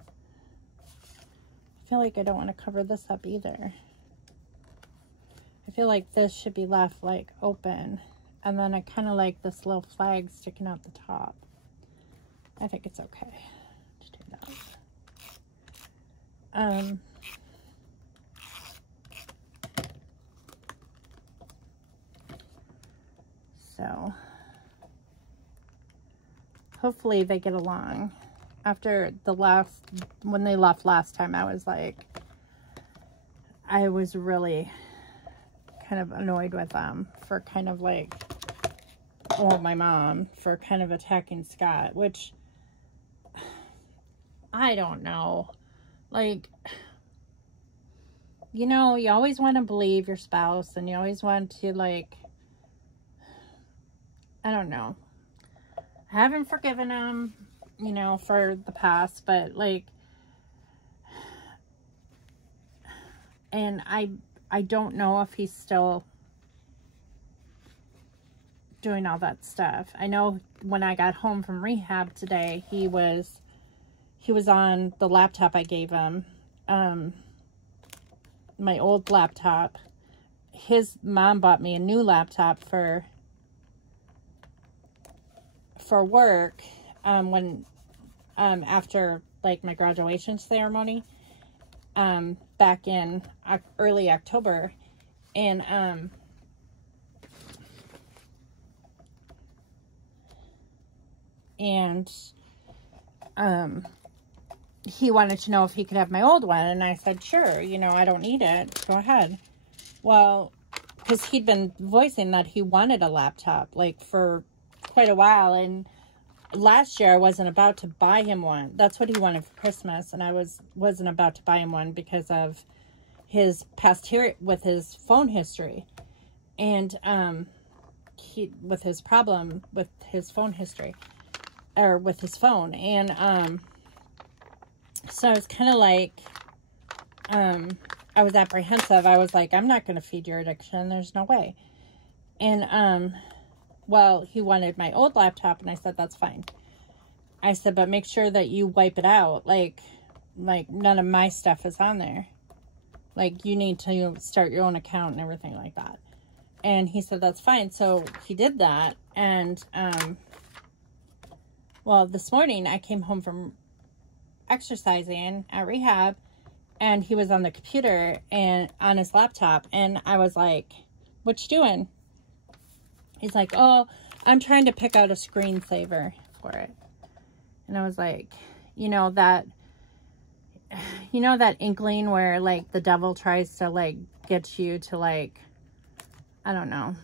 I feel like I don't want to cover this up either. I feel like this should be left like open, and then I kind of like this little flag sticking out the top. I think it's okay to do that. So hopefully they get along. After when they left last time, I was really kind of annoyed with them for kind of like, well, my mom for kind of attacking Scott, which I don't know. Like, you know, you always want to believe your spouse, and you always want to, like, I don't know. I haven't forgiven him, you know, for the past, but like, And I don't know if he's still doing all that stuff. I know when I got home from rehab today, he was on the laptop I gave him, my old laptop. His mom bought me a new laptop for work, when after like my graduation ceremony, back in early October. And he wanted to know if he could have my old one, and I said, sure, you know, I don't need it, go ahead. Well, because he'd been voicing that he wanted a laptop, like, for quite a while, and last year I wasn't about to buy him one. That's what he wanted for Christmas, and I wasn't about to buy him one because of his past here with his phone history, and with his problem with his phone history, or with his phone. And so I was kind of like, I was apprehensive. I was like, I'm not going to feed your addiction. There's no way. And well, he wanted my old laptop, and I said, that's fine. I said, but make sure that you wipe it out. Like none of my stuff is on there. Like, you need to start your own account and everything like that. And he said, that's fine. So he did that. And, well, this morning I came home from exercising at rehab, and he was on the computer and on his laptop. And I was like, what you doing? He's like, oh, I'm trying to pick out a screensaver for it. And I was like, you know that inkling where, like, the devil tries to, like, get you to, like, I don't know,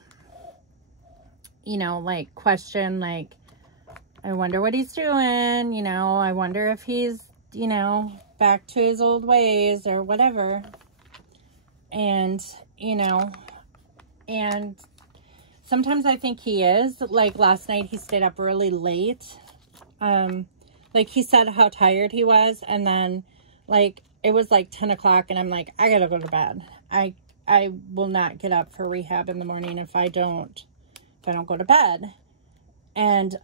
you know, like, question, like, I wonder what he's doing, you know, I wonder if he's, you know, back to his old ways or whatever. And, you know, and sometimes I think he is. Like, last night he stayed up really late. Like, he said how tired he was, and then, like, it was like 10 o'clock, and I'm like, I gotta go to bed. I will not get up for rehab in the morning if I don't go to bed. And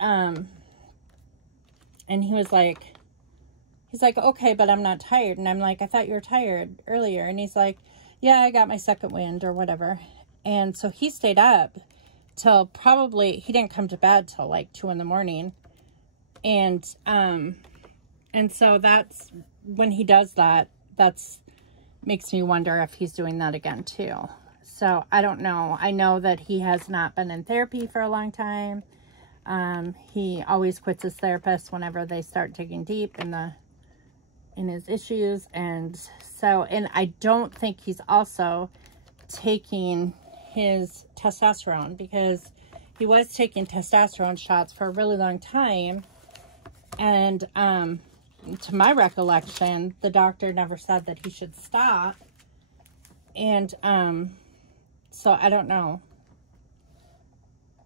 he was like, okay, but I'm not tired. And I'm like, I thought you were tired earlier. And he's like, yeah, I got my second wind or whatever. And so he stayed up till probably, he didn't come to bed till like 2 in the morning. And so that's, when he does that, that's makes me wonder if he's doing that again too. So I don't know. I know that he has not been in therapy for a long time. He always quits his therapist whenever they start digging deep in his issues. And so, and I don't think he's also taking his testosterone, because he was taking testosterone shots for a really long time. And, to my recollection, the doctor never said that he should stop. And, so I don't know.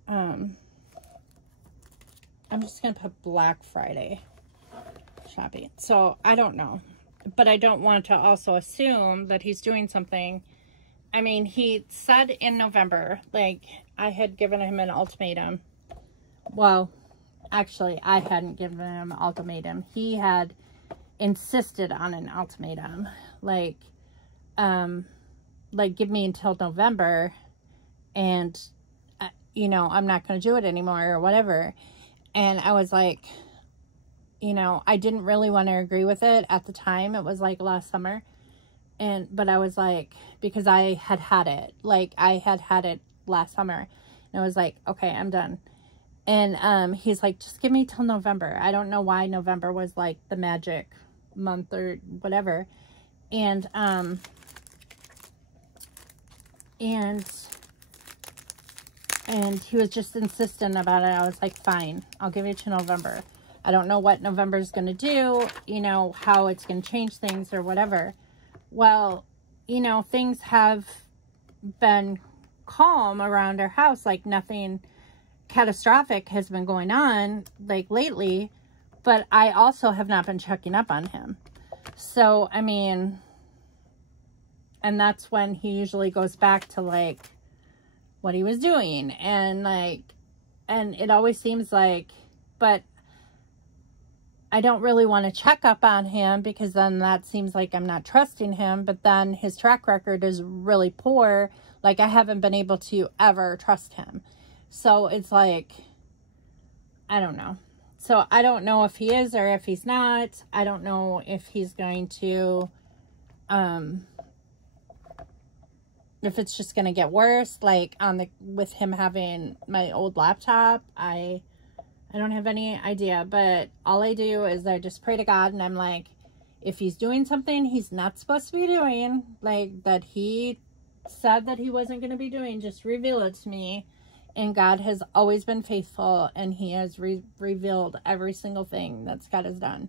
I'm just going to put Black Friday shopping. So I don't know, but I don't want to also assume that he's doing something. I mean, he said in November, like, I had given him an ultimatum. Well, actually, I hadn't given him an ultimatum. He had insisted on an ultimatum. Like, give me until November, and, you know, I'm not going to do it anymore or whatever. And I was like, you know, I didn't really want to agree with it at the time. It was like last summer. But I was like, because I had it. Like, I had it last summer. And I was like, okay, I'm done. And he's like, just give me till November. I don't know why November was like the magic month or whatever. And he was just insistent about it. I was like, fine, I'll give you to November. I don't know what November is going to do, you know, how it's going to change things or whatever. Well, you know, things have been calm around our house. Like, nothing catastrophic has been going on, like, lately. But I also have not been checking up on him. So, I mean, And that's when he usually goes back to, like, what he was doing. And, like, and it always seems like, but I don't really want to check up on him because then that seems like I'm not trusting him. But then his track record is really poor. Like, I haven't been able to ever trust him. So it's like, I don't know. So I don't know if he is or if he's not. I don't know if he's going to, if it's just going to get worse, like with him having my old laptop. I don't have any idea, but all I do is I just pray to God, and I'm like, if he's doing something he's not supposed to be doing, like that he said that he wasn't going to be doing, just reveal it to me. And God has always been faithful, and he has revealed every single thing that Scott has done.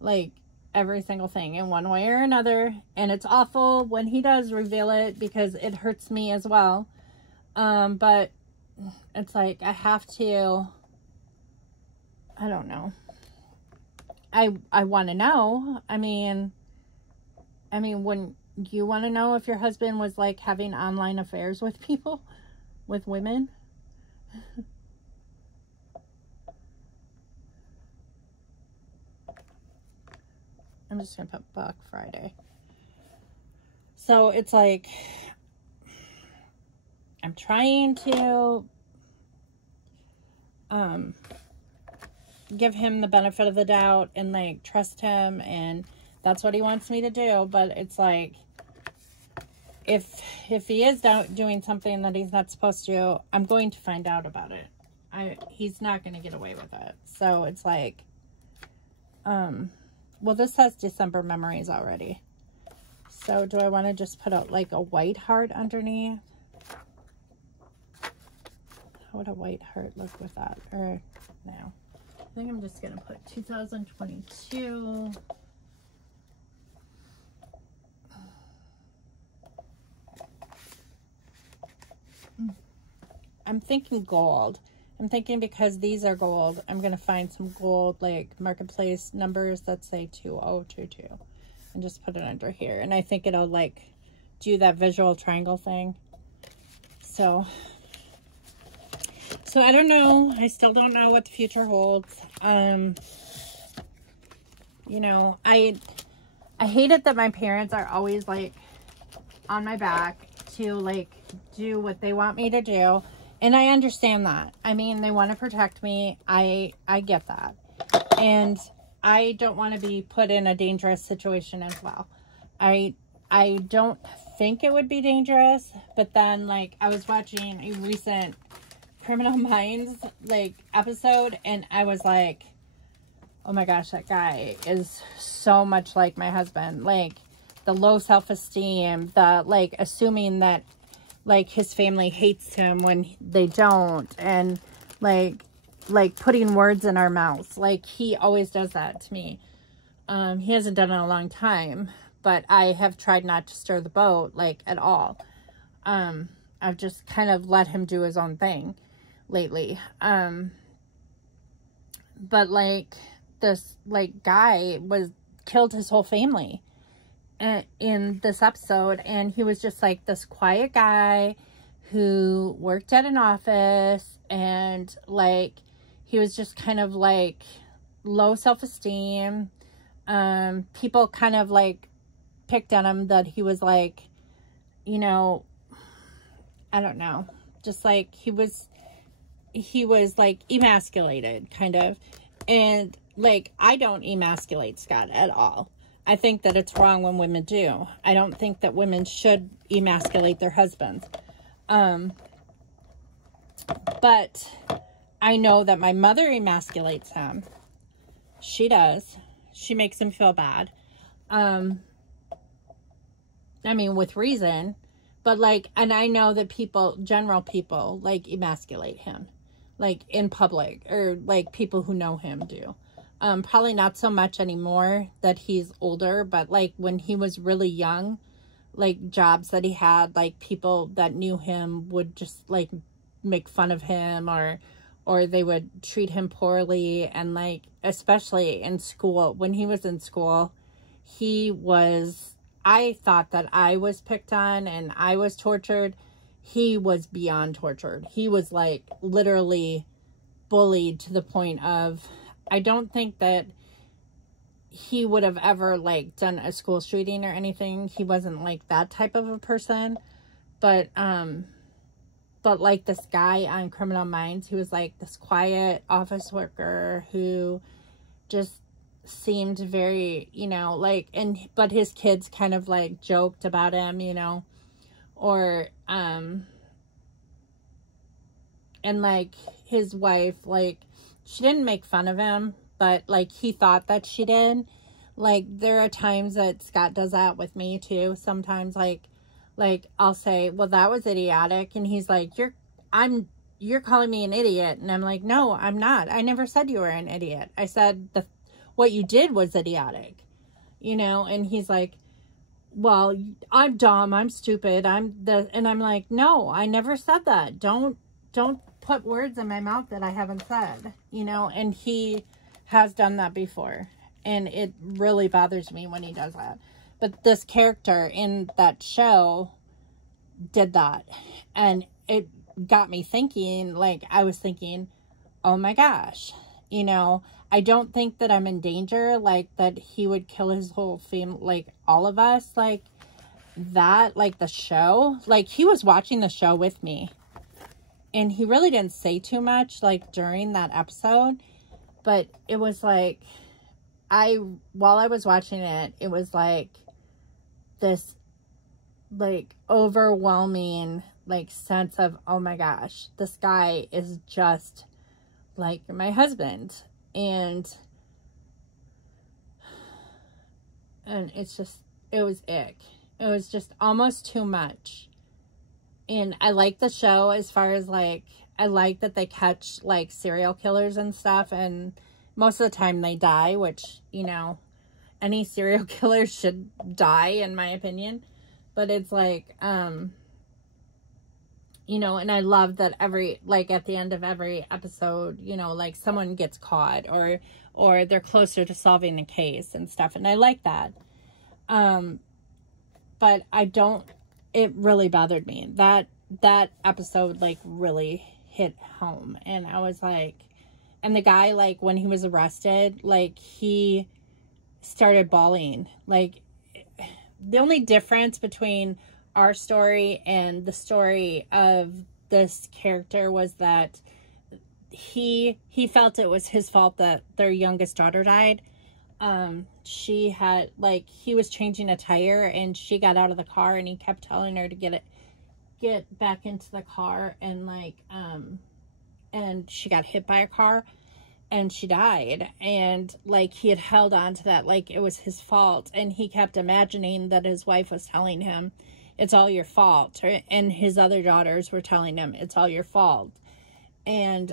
Like, every single thing in one way or another. And it's awful when he does reveal it because it hurts me as well. But it's like, I have to, I don't know. I want to know. I mean, wouldn't you want to know if your husband was, like, having online affairs with people, with women? I'm just going to put Buck Friday. So it's like, I'm trying to give him the benefit of the doubt and, like, trust him, and that's what he wants me to do. But it's like, if he is doing something that he's not supposed to, I'm going to find out about it. He's not going to get away with it. So it's like, well, this says December memories already. So do I want to just put out, like, a white heart underneath? How would a white heart look with that? Or no? I think I'm just going to put 2022. I'm thinking gold. I'm thinking because these are gold, I'm going to find some gold, like, marketplace numbers that say 2022 and just put it under here. And I think it'll, like, do that visual triangle thing. So I don't know. I still don't know what the future holds. You know, I hate it that my parents are always, like, on my back to, like, do what they want me to do. And I understand that. I mean, they want to protect me. I get that. And I don't want to be put in a dangerous situation as well. I don't think it would be dangerous. But then, like, I was watching a recent Criminal Minds, like, episode. And I was like, oh my gosh, that guy is so much like my husband. Like, the low self-esteem, the, like, assuming that, like, his family hates him when they don't, and like putting words in our mouths. Like, he always does that to me. He hasn't done it in a long time, but I have tried not to stir the boat, like, at all. I've just kind of let him do his own thing lately. But, like, this, like, guy killed his whole family in this episode, and he was just, like, this quiet guy who worked at an office, and, like, he was just kind of, like, low self-esteem. People kind of, like, picked on him that he was, like, you know, I don't know, just, like, he was like emasculated, kind of. And, like, I don't emasculate Scott at all. I think that it's wrong when women do. I don't think that women should emasculate their husbands. But I know that my mother emasculates him. She does. She makes him feel bad. I mean, with reason. But, like, and I know that people, general people, like, emasculate him. Like, in public. Or, like, people who know him do. Probably not so much anymore that he's older, but, like, when he was really young, like, jobs that he had, like, people that knew him would just, like, make fun of him, or they would treat him poorly. And, like, especially in school, when he was in school, he was, I thought that I was picked on and I was tortured. He was beyond tortured. He was like literally bullied to the point of, I don't think that he would have ever like done a school shooting or anything. He wasn't like that type of a person. But like this guy on Criminal Minds, who was like this quiet office worker who just seemed very, you know, like, but his kids kind of like joked about him, you know, or, and like his wife, like, she didn't make fun of him, but like he thought that she did. Like, there are times that Scott does that with me too. Sometimes like I'll say, well, that was idiotic. And he's like, you're calling me an idiot. And I'm like, no, I'm not. I never said you were an idiot. I said what you did was idiotic, you know? And he's like, well, I'm dumb. I'm stupid. And I'm like, no, I never said that. Don't put words in my mouth that I haven't said, you know? And he has done that before. And it really bothers me when he does that. But this character in that show did that. And it got me thinking, like, I was thinking, oh my gosh, you know, I don't think that I'm in danger, like, that he would kill his whole family, like, all of us, like, that, like, the show. Like, he was watching the show with me. And he really didn't say too much, like, during that episode. But it was like, while I was watching it, it was like this like overwhelming like sense of, oh my gosh, this guy is just like my husband. And it's just, it was ick. It was just almost too much. And I like the show as far as like, I like that they catch like serial killers and stuff, and most of the time they die, which, you know, any serial killer should die in my opinion. But it's like, you know, and I love that like at the end of every episode, you know, like someone gets caught or they're closer to solving the case and stuff. And I like that. But it really bothered me. That episode like really hit home. And I was like, and the guy, like, when he was arrested, like, he started bawling. Like, the only difference between our story and the story of this character was that he felt it was his fault that their youngest daughter died. She had, like, he was changing a tire and she got out of the car and he kept telling her to get back into the car, and like, and she got hit by a car and she died. And like, he had held on to that like it was his fault, and he kept imagining that his wife was telling him it's all your fault, and his other daughters were telling him it's all your fault. And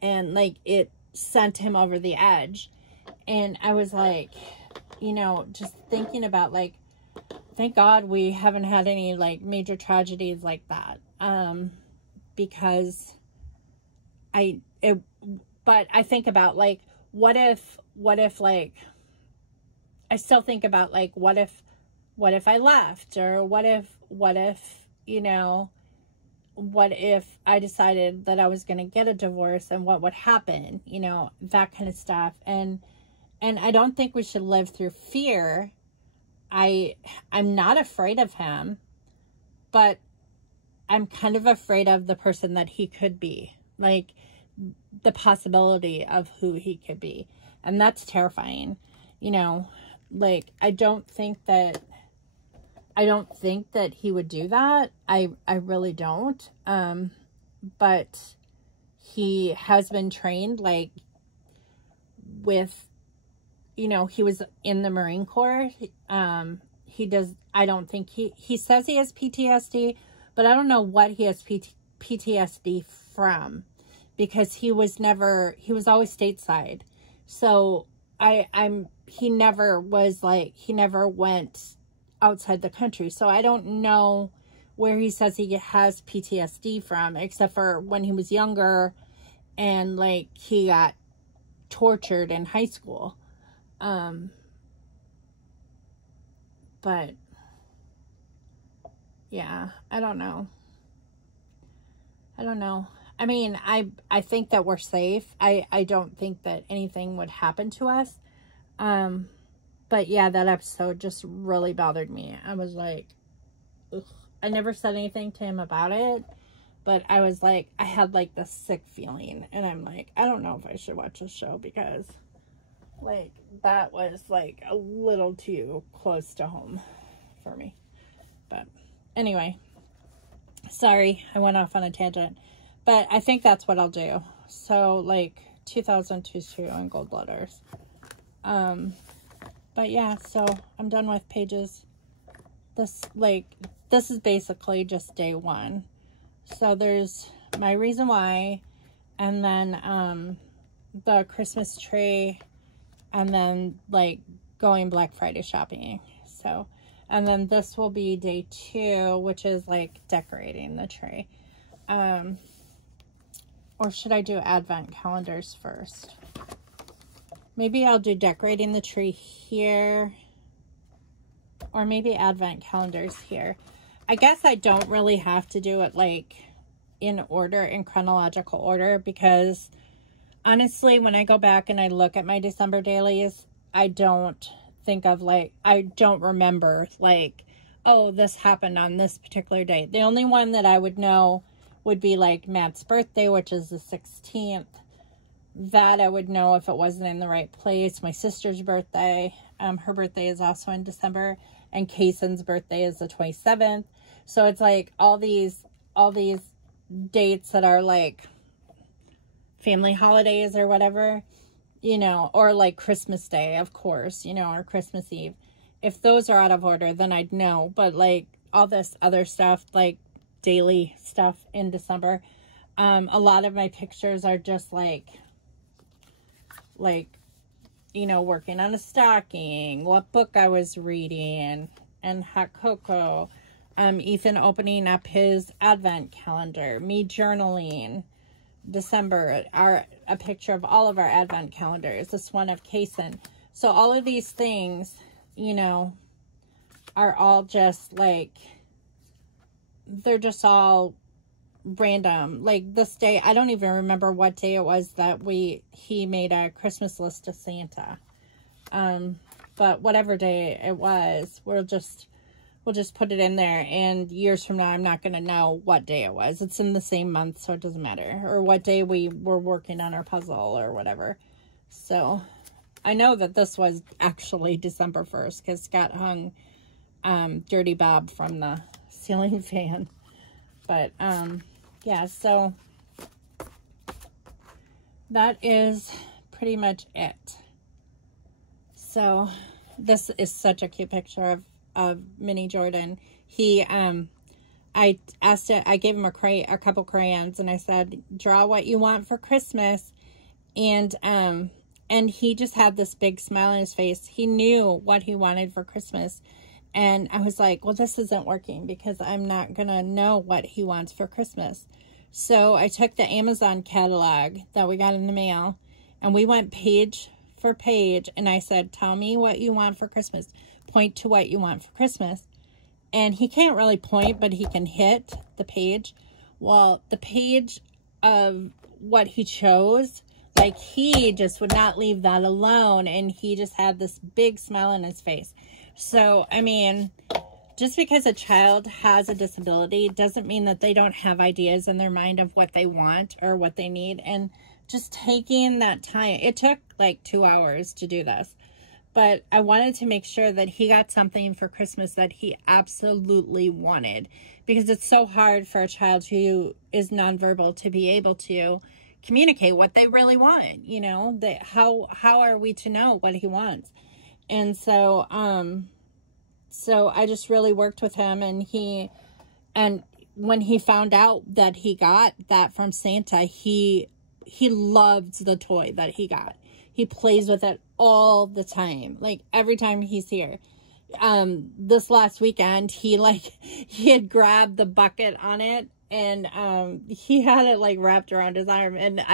like, it sent him over the edge. And I was like, you know, just thinking about like, thank God we haven't had any like major tragedies like that. Because but I think about like, what if like, I still think about like, what if I left, or what if, you know, what if I decided that I was going to get a divorce, and what would happen, you know, that kind of stuff. And I don't think we should live through fear. I'm not afraid of him, but I'm kind of afraid of the person that he could be, like the possibility of who he could be. And that's terrifying, you know, like, I don't think that he would do that. I really don't. But he has been trained, like, with, you know, he was in the Marine Corps. I don't think he says he has PTSD, but I don't know what he has PTSD from, because he was always stateside. So he never went outside the country. So I don't know where he says he has PTSD from, except for when he was younger and like he got tortured in high school. But yeah, I don't know. I mean, I think that we're safe. I don't think that anything would happen to us. But yeah, that episode just really bothered me. I was like, ugh. I never said anything to him about it, but I was like, I had like this sick feeling, and I'm like, I don't know if I should watch this show, because like that was like a little too close to home for me. But anyway, sorry, I went off on a tangent, but I think that's what I'll do. So like 2022 on gold letters. But yeah, so I'm done with pages. This is basically just day one. So there's my reason why, and then the Christmas tree, and then like going Black Friday shopping. So, and then this will be day two, which is like decorating the tree. Or should I do advent calendars first? Maybe I'll do decorating the tree here, or maybe advent calendars here. I guess I don't really have to do it like in order, in chronological order, because honestly, when I go back and I look at my December dailies, I don't think of like, I don't remember like, oh, this happened on this particular day. The only one that I would know would be like Matt's birthday, which is the 16th. That I would know if it wasn't in the right place. My sister's birthday, her birthday is also in December, and Kaysen's birthday is the 27th. So it's like all these dates that are like family holidays or whatever, you know, or like Christmas Day, of course, you know, or Christmas Eve. If those are out of order, then I'd know. But like all this other stuff, like daily stuff in December, a lot of my pictures are just like, you know, working on a stocking, what book I was reading, and hot cocoa, Ethan opening up his advent calendar, me journaling, December, a picture of all of our advent calendars, this one of Kaysen. So all of these things, you know, are all just like, they're just all random. Like this day, I don't even remember what day it was that he made a Christmas list to Santa. But whatever day it was, we'll just put it in there, and years from now I'm not going to know what day it was. It's in the same month, so it doesn't matter, or what day we were working on our puzzle or whatever. So I know that this was actually December 1st because Scott hung Dirty Bob from the ceiling fan. But yeah, so that is pretty much it. So this is such a cute picture of Mini Jordan. He I gave him a couple crayons, and I said, draw what you want for Christmas. And he just had this big smile on his face. He knew what he wanted for Christmas. And I was like, well, this isn't working because I'm not going to know what he wants for Christmas. So I took the Amazon catalog that we got in the mail, and we went page for page. And I said, tell me what you want for Christmas. Point to what you want for Christmas. And he can't really point, but he can hit the page. Well, the page of what he chose, like he just would not leave that alone. And he just had this big smile on his face. So, I mean, just because a child has a disability doesn't mean that they don't have ideas in their mind of what they want or what they need. And just taking that time, it took like 2 hours to do this. But I wanted to make sure that he got something for Christmas that he absolutely wanted. Because it's so hard for a child who is nonverbal to be able to communicate what they really want. You know, how are we to know what he wants? And so, so I just really worked with him, and when he found out that he got that from Santa, he loved the toy that he got. He plays with it all the time, like every time he's here. This last weekend, he had grabbed the bucket on it, and he had it like wrapped around his arm, and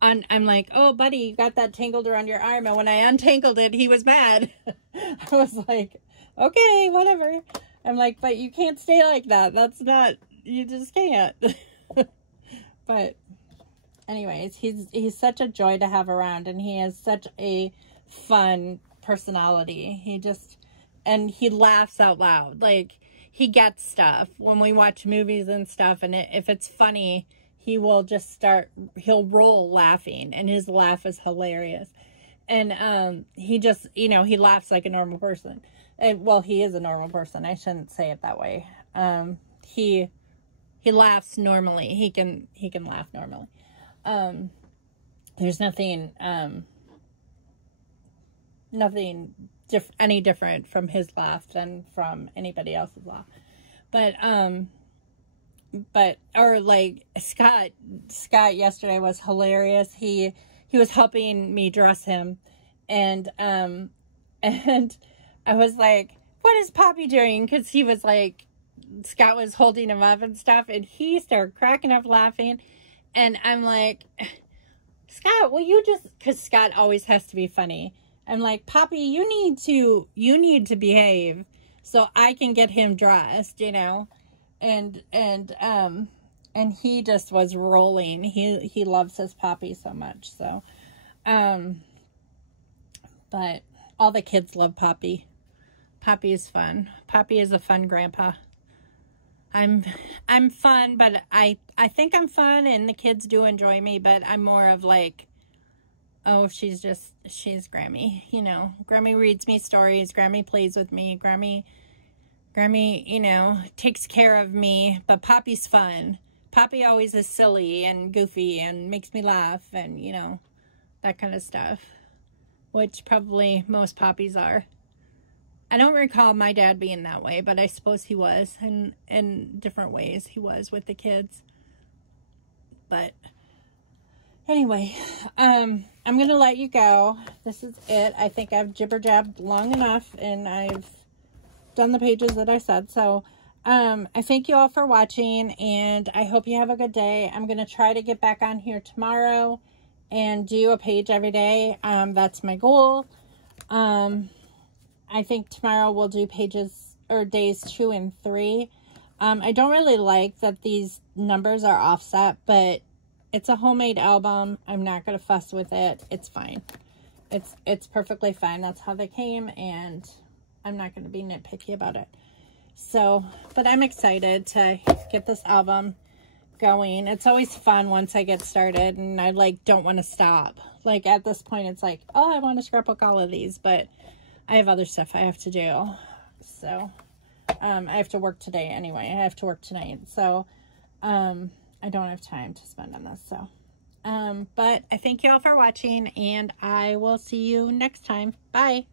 I'm like, oh, buddy, you got that tangled around your arm. And when I untangled it, he was mad. I was like, okay, whatever. I'm like, but you can't stay like that. That's not, you just can't. But anyways, he's such a joy to have around, and he has such a fun personality. And he laughs out loud. Like, he gets stuff when we watch movies and stuff, and if it's funny, he'll roll laughing, and his laugh is hilarious. And he just, he laughs like a normal person. And, well, he is a normal person. I shouldn't say it that way. He laughs normally. He can laugh normally. There's nothing any different from his laugh than from anybody else's laugh. Or like Scott yesterday was hilarious. He was helping me dress him, and I was like, what is Poppy doing? Because he was like, Scott was holding him up and stuff, and he started cracking up laughing. And I'm like, Scott, will you just, because Scott always has to be funny. I'm like, Poppy, you need to behave so I can get him dressed, and he just was rolling. He loves his Poppy so much. So, but all the kids love Poppy. Poppy is fun. Poppy is a fun grandpa. I'm fun, but I think I'm fun, and the kids do enjoy me, but I'm more of like, oh, she's Grammy, Grammy reads me stories, Grammy plays with me, Grammy, takes care of me, but Poppy's fun. Poppy always is silly and goofy and makes me laugh and, that kind of stuff, which probably most Poppies are. I don't recall my dad being that way, but I suppose he was, and in different ways he was with the kids. But anyway, I'm going to let you go. This is it. I think I've jibber-jabbed long enough, and I've done the pages that I said. So, I thank you all for watching, and I hope you have a good day. I'm going to try to get back on here tomorrow and do a page every day. That's my goal. I think tomorrow we'll do pages or days 2 and 3. I don't really like that these numbers are offset, but it's a homemade album. I'm not going to fuss with it. It's fine. It's perfectly fine. That's how they came, and I'm not going to be nitpicky about it. So, but I'm excited to get this album going. It's always fun once I get started, and I don't want to stop. Like at this point, it's like, oh, I want to scrapbook all of these, but I have other stuff I have to do. So, I have to work today anyway. I have to work tonight. So, I don't have time to spend on this. So, but I thank you all for watching, and I will see you next time. Bye.